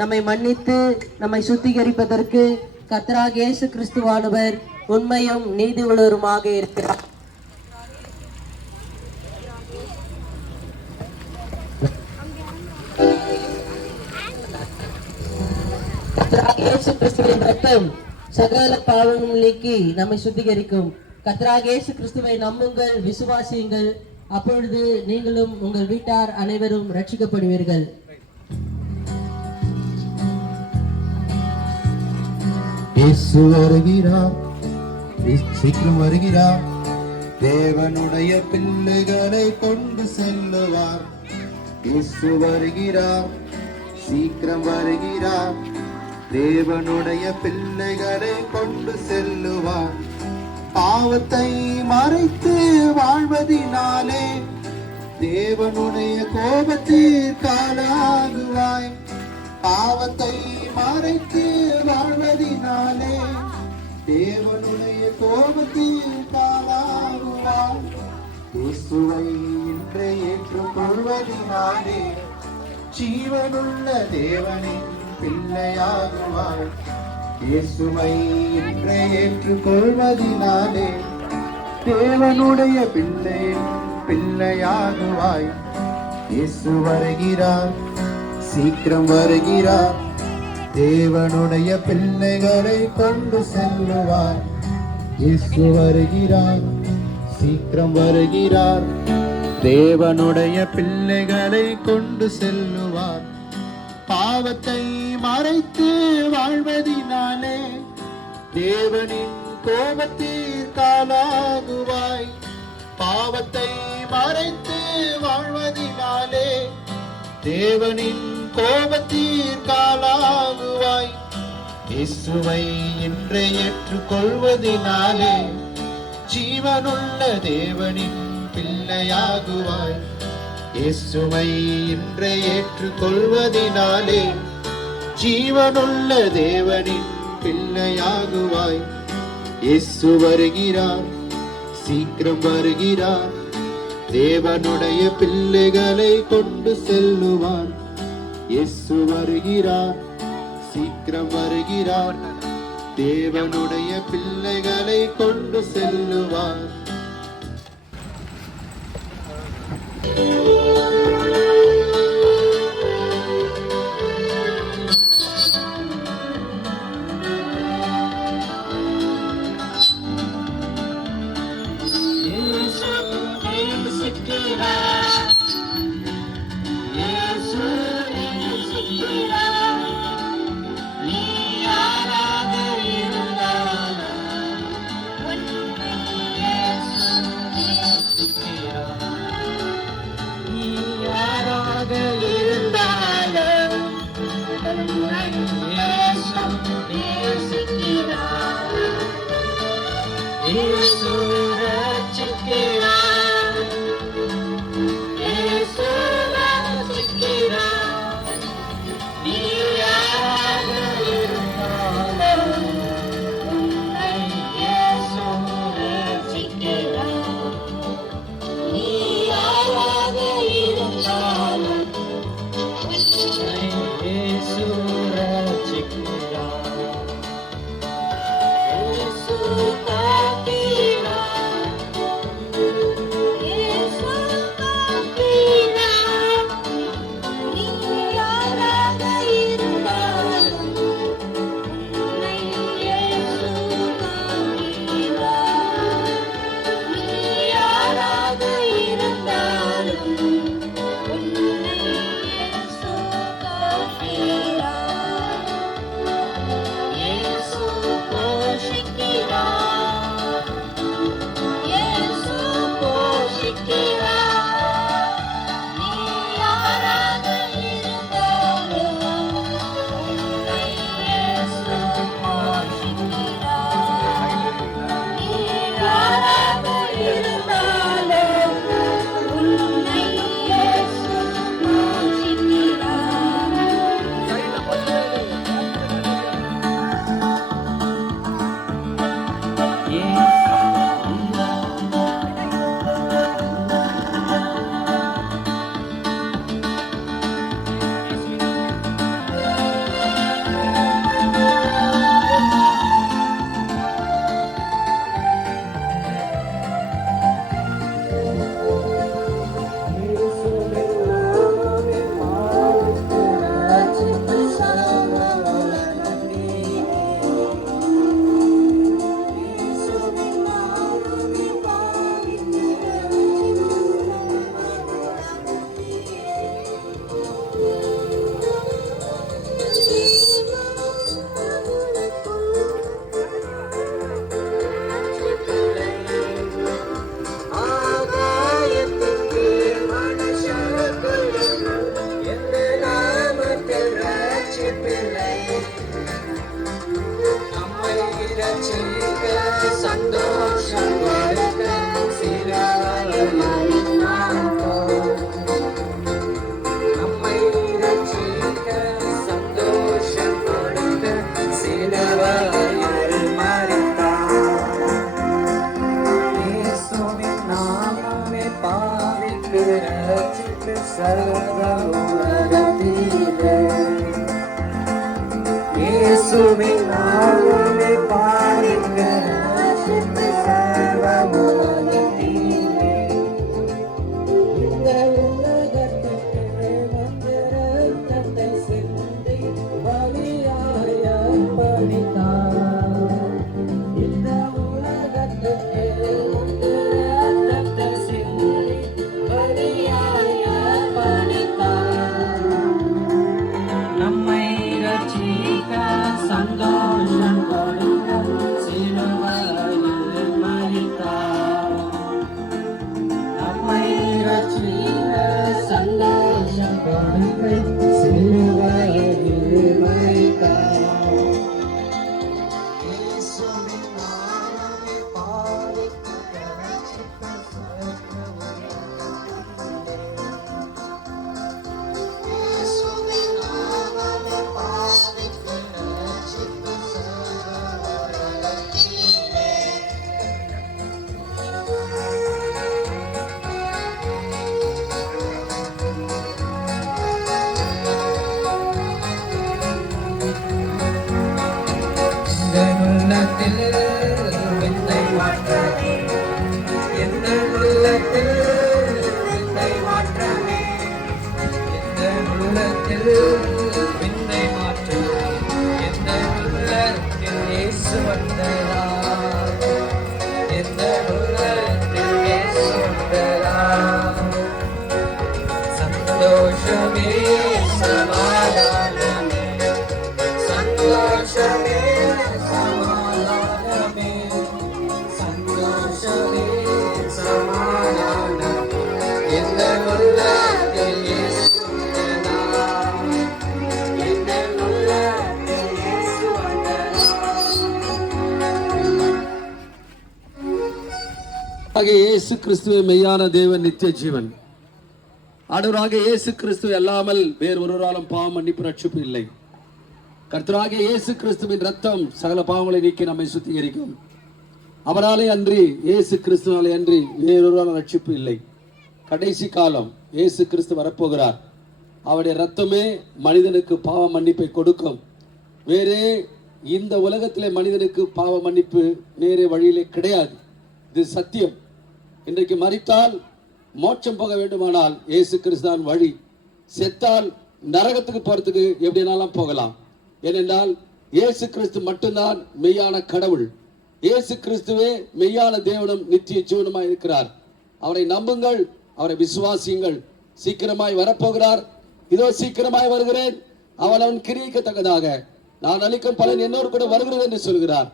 நம்மை மன்னித்து நம்மை சுத்திகரிப்பதற்கு கர்த்தராகிய இயேசு கிறிஸ்துவானவர் உண்மையும் நீதி உள்ளவருமாக இருக்கிறார். கர்த்தராகிய இயேசு கிறிஸ்துவின் ரத்தம் சகல பாவங்களும் நீக்கி நம்மை சுத்திகரிக்கும். கர்த்தராகிய இயேசு கிறிஸ்துவை நம்புங்கள், விசுவாசியுங்கள், அப்பொழுது நீங்களும் உங்கள் வீட்டார் அனைவரும் ரட்சிக்கப்படுவீர்கள். இயேசு வருகிறார், சீக்கிரம் வருகிறார், தேவனுடைய பிள்ளைகளை கொண்டு செல்லுவார். இயேசு வருகிறார், சீக்கிரம் வருகிறார், தேவனுடைய பிள்ளைகளை கொண்டு செல்லுவார். பாவத்தை மறைத்து வாழ்வதினாலே தேவனுடைய கோபத்தில் காலாகுவாய். பாவத்தை மறைத்து வாழ்வதினாலே தேவனுடைய கோபத்தில் காலாகுவாய். இயேசுவை இன்று ஏற்றுக்கொள்வதினாலே ஜீவனுள்ள தேவனின் பிள்ளையாகுவாய். இயேசுவை இன்று ஏற்றுக்கொள்வதினாலே தேவனுடைய பிள்ளையாகுவாய். இயேசு வருகிறார், சீக்கிரம் வருகிறார், தேவனுடைய பிள்ளைகளை கொண்டு செல்லுவார். இயேசு வருகிறார், சீக்கிரம் வருகிறார், தேவனுடைய பிள்ளைகளை கொண்டு செல்லுவார். பாவத்தை மறைத்து வாழ்வதினாலே தேவனின் கோபத்தில் காலாகுவாய். பாவத்தை மறைத்து வாழ்வதினாலே தேவனின் கோபத்தில் காலாகுவாய். இயேசுவை இன்று ஏற்றுக்கொள்வதினாலே ஜீவனுள்ள தேவனின் பிள்ளையாகுவாய். இயேசுவை இன்று ஏற்றுக்கொள்வதினாலே ஜீவனுள்ள தேவனின் பிள்ளையாகுவாய். இயேசு வருகிறார், சீக்கிரம் வருகிறார், தேவனுடைய பிள்ளைகளை கொண்டு செல்லுவார். இயேசு வருகிறார், சீக்கிரம் வருகிறார், தேவனுடைய பிள்ளைகளை கொண்டு செல்லுவார். Yesu ரட்சிக்க சந்தோஷம் கொடுக்க சிலுவையில் மரித்தார். நம்மை ரட்சிக்க சந்தோஷம் கொடுக்க சிலுவையில் மரித்தார். இயேசுவின் நாமமே பாவிக்கு ரட்சிப்பு சர்வ உலகத்திலே. இயேசுவின் நாமமே பாவிக்கு ரட்சிப்பு சர்வ உலகத்திலே. இந்த உலகத்துக்கு வந்த இரத்தத்தை சிந்தி பலியாய் அர்ப்பணித்தார். இந்த உலகத்துக்கு வந்த இரத்தத்தை சிந்தி பலியாய் அர்ப்பணித்தார். நம்மை ரட்சிக்க சந்தோஷம் கொடுக்க சிலுவையில் மரித்தார். நம்மை ரட்சிக்க சந்தோஷம் கொடுக்க சிலுவையில் மரித்தார். இயேசுவின் நாமமே பாவிக்கு ரட்சிக்க சர்வ உலகத்திலே. இயேசுவின் நாமமே பாவிக்கு ரட்சிப்பு சர்வ உலகத்திலே. இந்த உள்ளத்தில் வித்தை மாற்றமே, இந்த உள்ளத்தில் வித்தை மாற்றமே, இந்த உள்ளத்தில் வித்தை மாற்றமே, இந்த உள்ளத்தில் இயேசு வந்ததால், இந்த உள்ளத்தில் இயேசு வந்ததால் சந்தோஷமே சமாதானமே, சந்தோஷமே சமாதானமே, சந்தோஷமே சமாதானமே, இந்த உள்ளத்தில் இயேசு வந்ததால், இந்த உள்ளத்தில் இயேசு வந்ததால். இயேசு கிறிஸ்துவே மெய்யான தேவன், நித்திய ஜீவன். ஆண்டவராகிய இயேசு கிறிஸ்துவை அல்லாமல் வேறு ஒருவராலும் பாவம் மன்னிப்பு ரட்சிப்பு இல்லை. கர்த்தராகிய இயேசு கிறிஸ்துவின் ரத்தம் சகல பாவங்களை நீக்கி நம்மை சுத்திகரிக்கும். அவராலே அன்றி, இயேசு கிறிஸ்துவாலே அன்றி வேறொருவரால் ரட்சிப்பு இல்லை. கடைசி காலம் இயேசு கிறிஸ்து வரப்போகிறார். அவருடைய ரத்தமே மனிதனுக்கு பாவ மன்னிப்பை கொடுக்கும். வேறே இந்த உலகத்திலே மனிதனுக்கு பாவ மன்னிப்பு வேறே வழியிலே கிடையாது. இது சத்தியம். இன்றைக்கு மரித்தால் மோட்சம் போக வேண்டுமானால் இயேசு கிறிஸ்து தான் வழி. செத்தால் நரகத்துக்கு போறதுக்கு எப்படினாலும் போகலாம். ஏனென்றால் இயேசு கிறிஸ்து மட்டும்தான் மெய்யான கடவுள். இயேசு கிறிஸ்துவே மெய்யான தேவனும் நித்திய ஜீவனுமாய் இருக்கிறார். அவரை நம்புங்கள், அவரை விசுவாசியுங்கள். சீக்கிரமாய் வரப்போகிறார். இதோ சீக்கிரமாய் வருகிறேன், அவன் கிரியக்கத்தக்கதாக நான் அளிக்கும் பலன் என்னோடு கூட வருகிறது என்று சொல்கிறார்.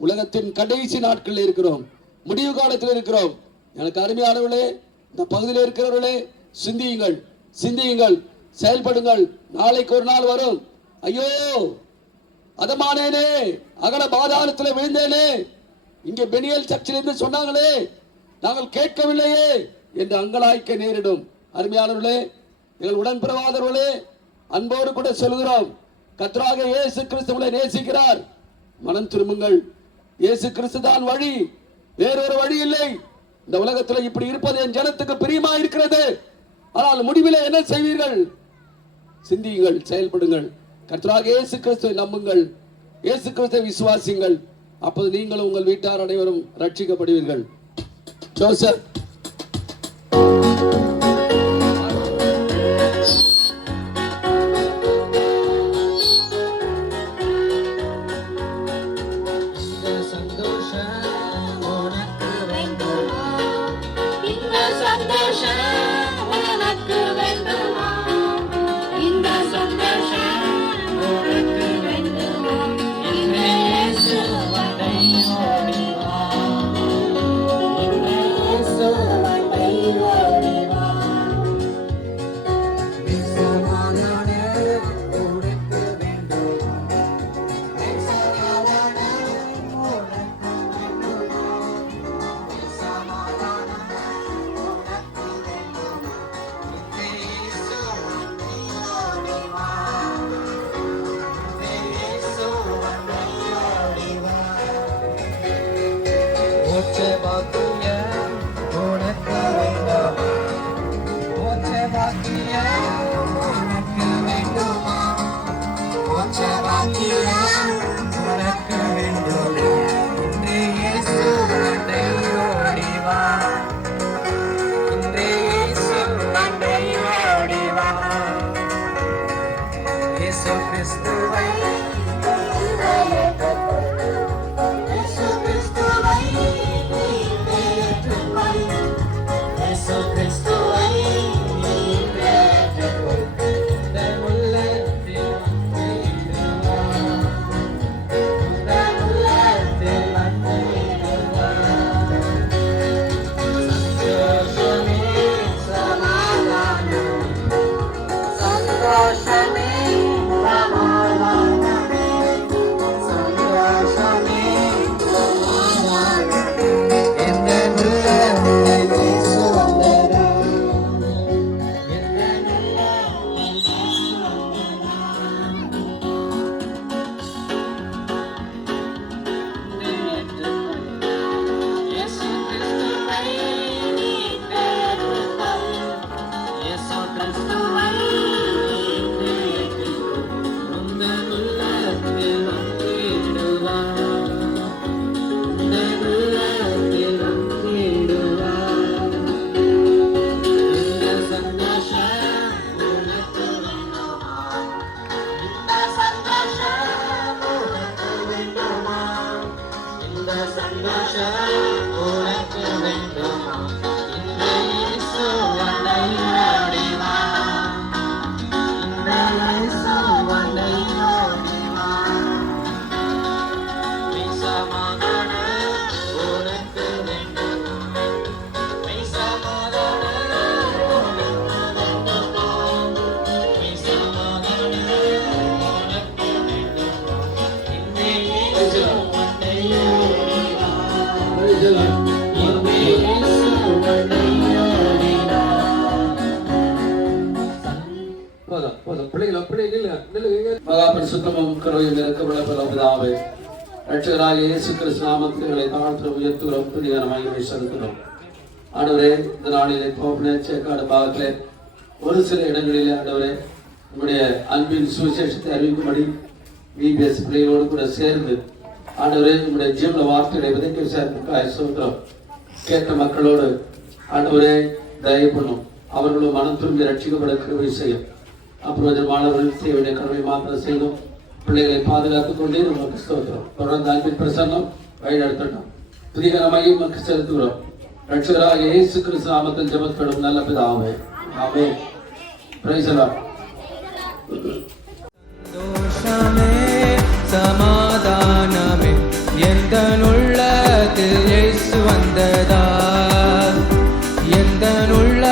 உலகத்தின் கடைசி நாட்களில் இருக்கிறோம், முடிவு காலத்தில் இருக்கிறோம். எனக்கு அருமையானவர்களே, இந்த பகுதியில் இருக்கிறவர்களே, சிந்தியுங்கள், சிந்தியுங்கள், செயல்படுங்கள். நாளைக்கு ஒரு நாள் வரும், ஐயோ அதமானேனே, அகல பாதாளத்தில் விழுந்தேனே, இங்கே பெனியல் சர்ச்சில் இருந்து சொன்னாங்களே, நாங்கள் கேட்கவில்லையே என்று அங்கலாய்க்க நேரிடும். அருமையானவர்களே, எங்கள் உடன்பிறவாதவர்களே, அன்போடு கூட சொல்கிறோம், கர்த்தராகிய இயேசு கிறிஸ்துவை நேசிக்கிறார். மனம் திரும்புங்கள். இயேசு கிறிஸ்து தான் வழி, வேறொரு வழி இல்லை. இந்த உலகத்தில் இப்படி இருப்பது என் ஜனத்துக்கு பிரியமா இருக்கிறது. ஆனால் முடிவிலே என்ன செய்வீர்கள்? சிந்தியுங்கள், செயல்படுங்கள். கர்த்தராகிய இயேசு கிறிஸ்துவை நம்புங்கள், இயேசு கிறிஸ்துவை விசுவாசிங்கள். அப்போது நீங்களும் உங்கள் வீட்டார் அனைவரும் ரட்சிக்கப்படுவீர்கள். ஜோசப் பாக்கியம் உனக்கு வேண்டுமா மோட்ச பாக்கியம் உனக்கு வேண்டுமா மோட்ச பாக்கியம் உனக்கு வேண்டுமா இன்று இயேசு அண்டை ஓடி வா இன்று இயேசு அண்டை ஓடி வா இயேசு கிறிஸ்துவை மகாபரிசுத்தமும் கருணையும் நிறைக்கமுள்ள பரமபிதாவே, ரட்சகராகிய இயேசு கிறிஸ்து நாமத்திலே தாழ்த்தும் உயர்த்துகிறோம், துதியான மகிமை செலுத்துகிறோம். ஆண்டவரே, இந்த நாளிலே தோப்பின சேக்காடு பாகத்திலே ஒரு சில இடங்களிலே ஆண்டவரே உங்களுடைய அன்பின் சுவிசேஷத்தை அறிவிக்கும்படி VBS பிள்ளைகளோடு கூட சேர்ந்து ஆண்டவரே உங்களுடைய ஜீவன வார்த்தைகளை விதைக்க விசாரிப்புக்காக சொல்கிறோம். கேட்ட மக்களோடு ஆண்டவரே தயவு பண்ணும், அவர்களும் மனம் திரும்பி ரட்சிக்கப்பட கிருபை செய்யும். அப்புறம் மாணவர்கள் செய்ய வேண்டிய கடமை மாத்திரம் செய்யணும். பிள்ளைகளை பாதுகாத்துக் கொண்டே நமக்கு ஸ்தோத்திரம். தொடர்ந்து அன்பின் பிரசன்னம் வழிநடத்தட்டும். புதிய மையம் நமக்கு செலுத்துகிறோம். ரட்சகராகிய இயேசு கிறிஸ்து நாமத்தில் ஜெபத்திடும் நல்ல பிதாவே, ஆமென். Praise the Lord. சந்தோஷமே சமாதானமே எந்தன் உள்ளத்தில் இயேசு வந்ததால் எந்தன் உள்ள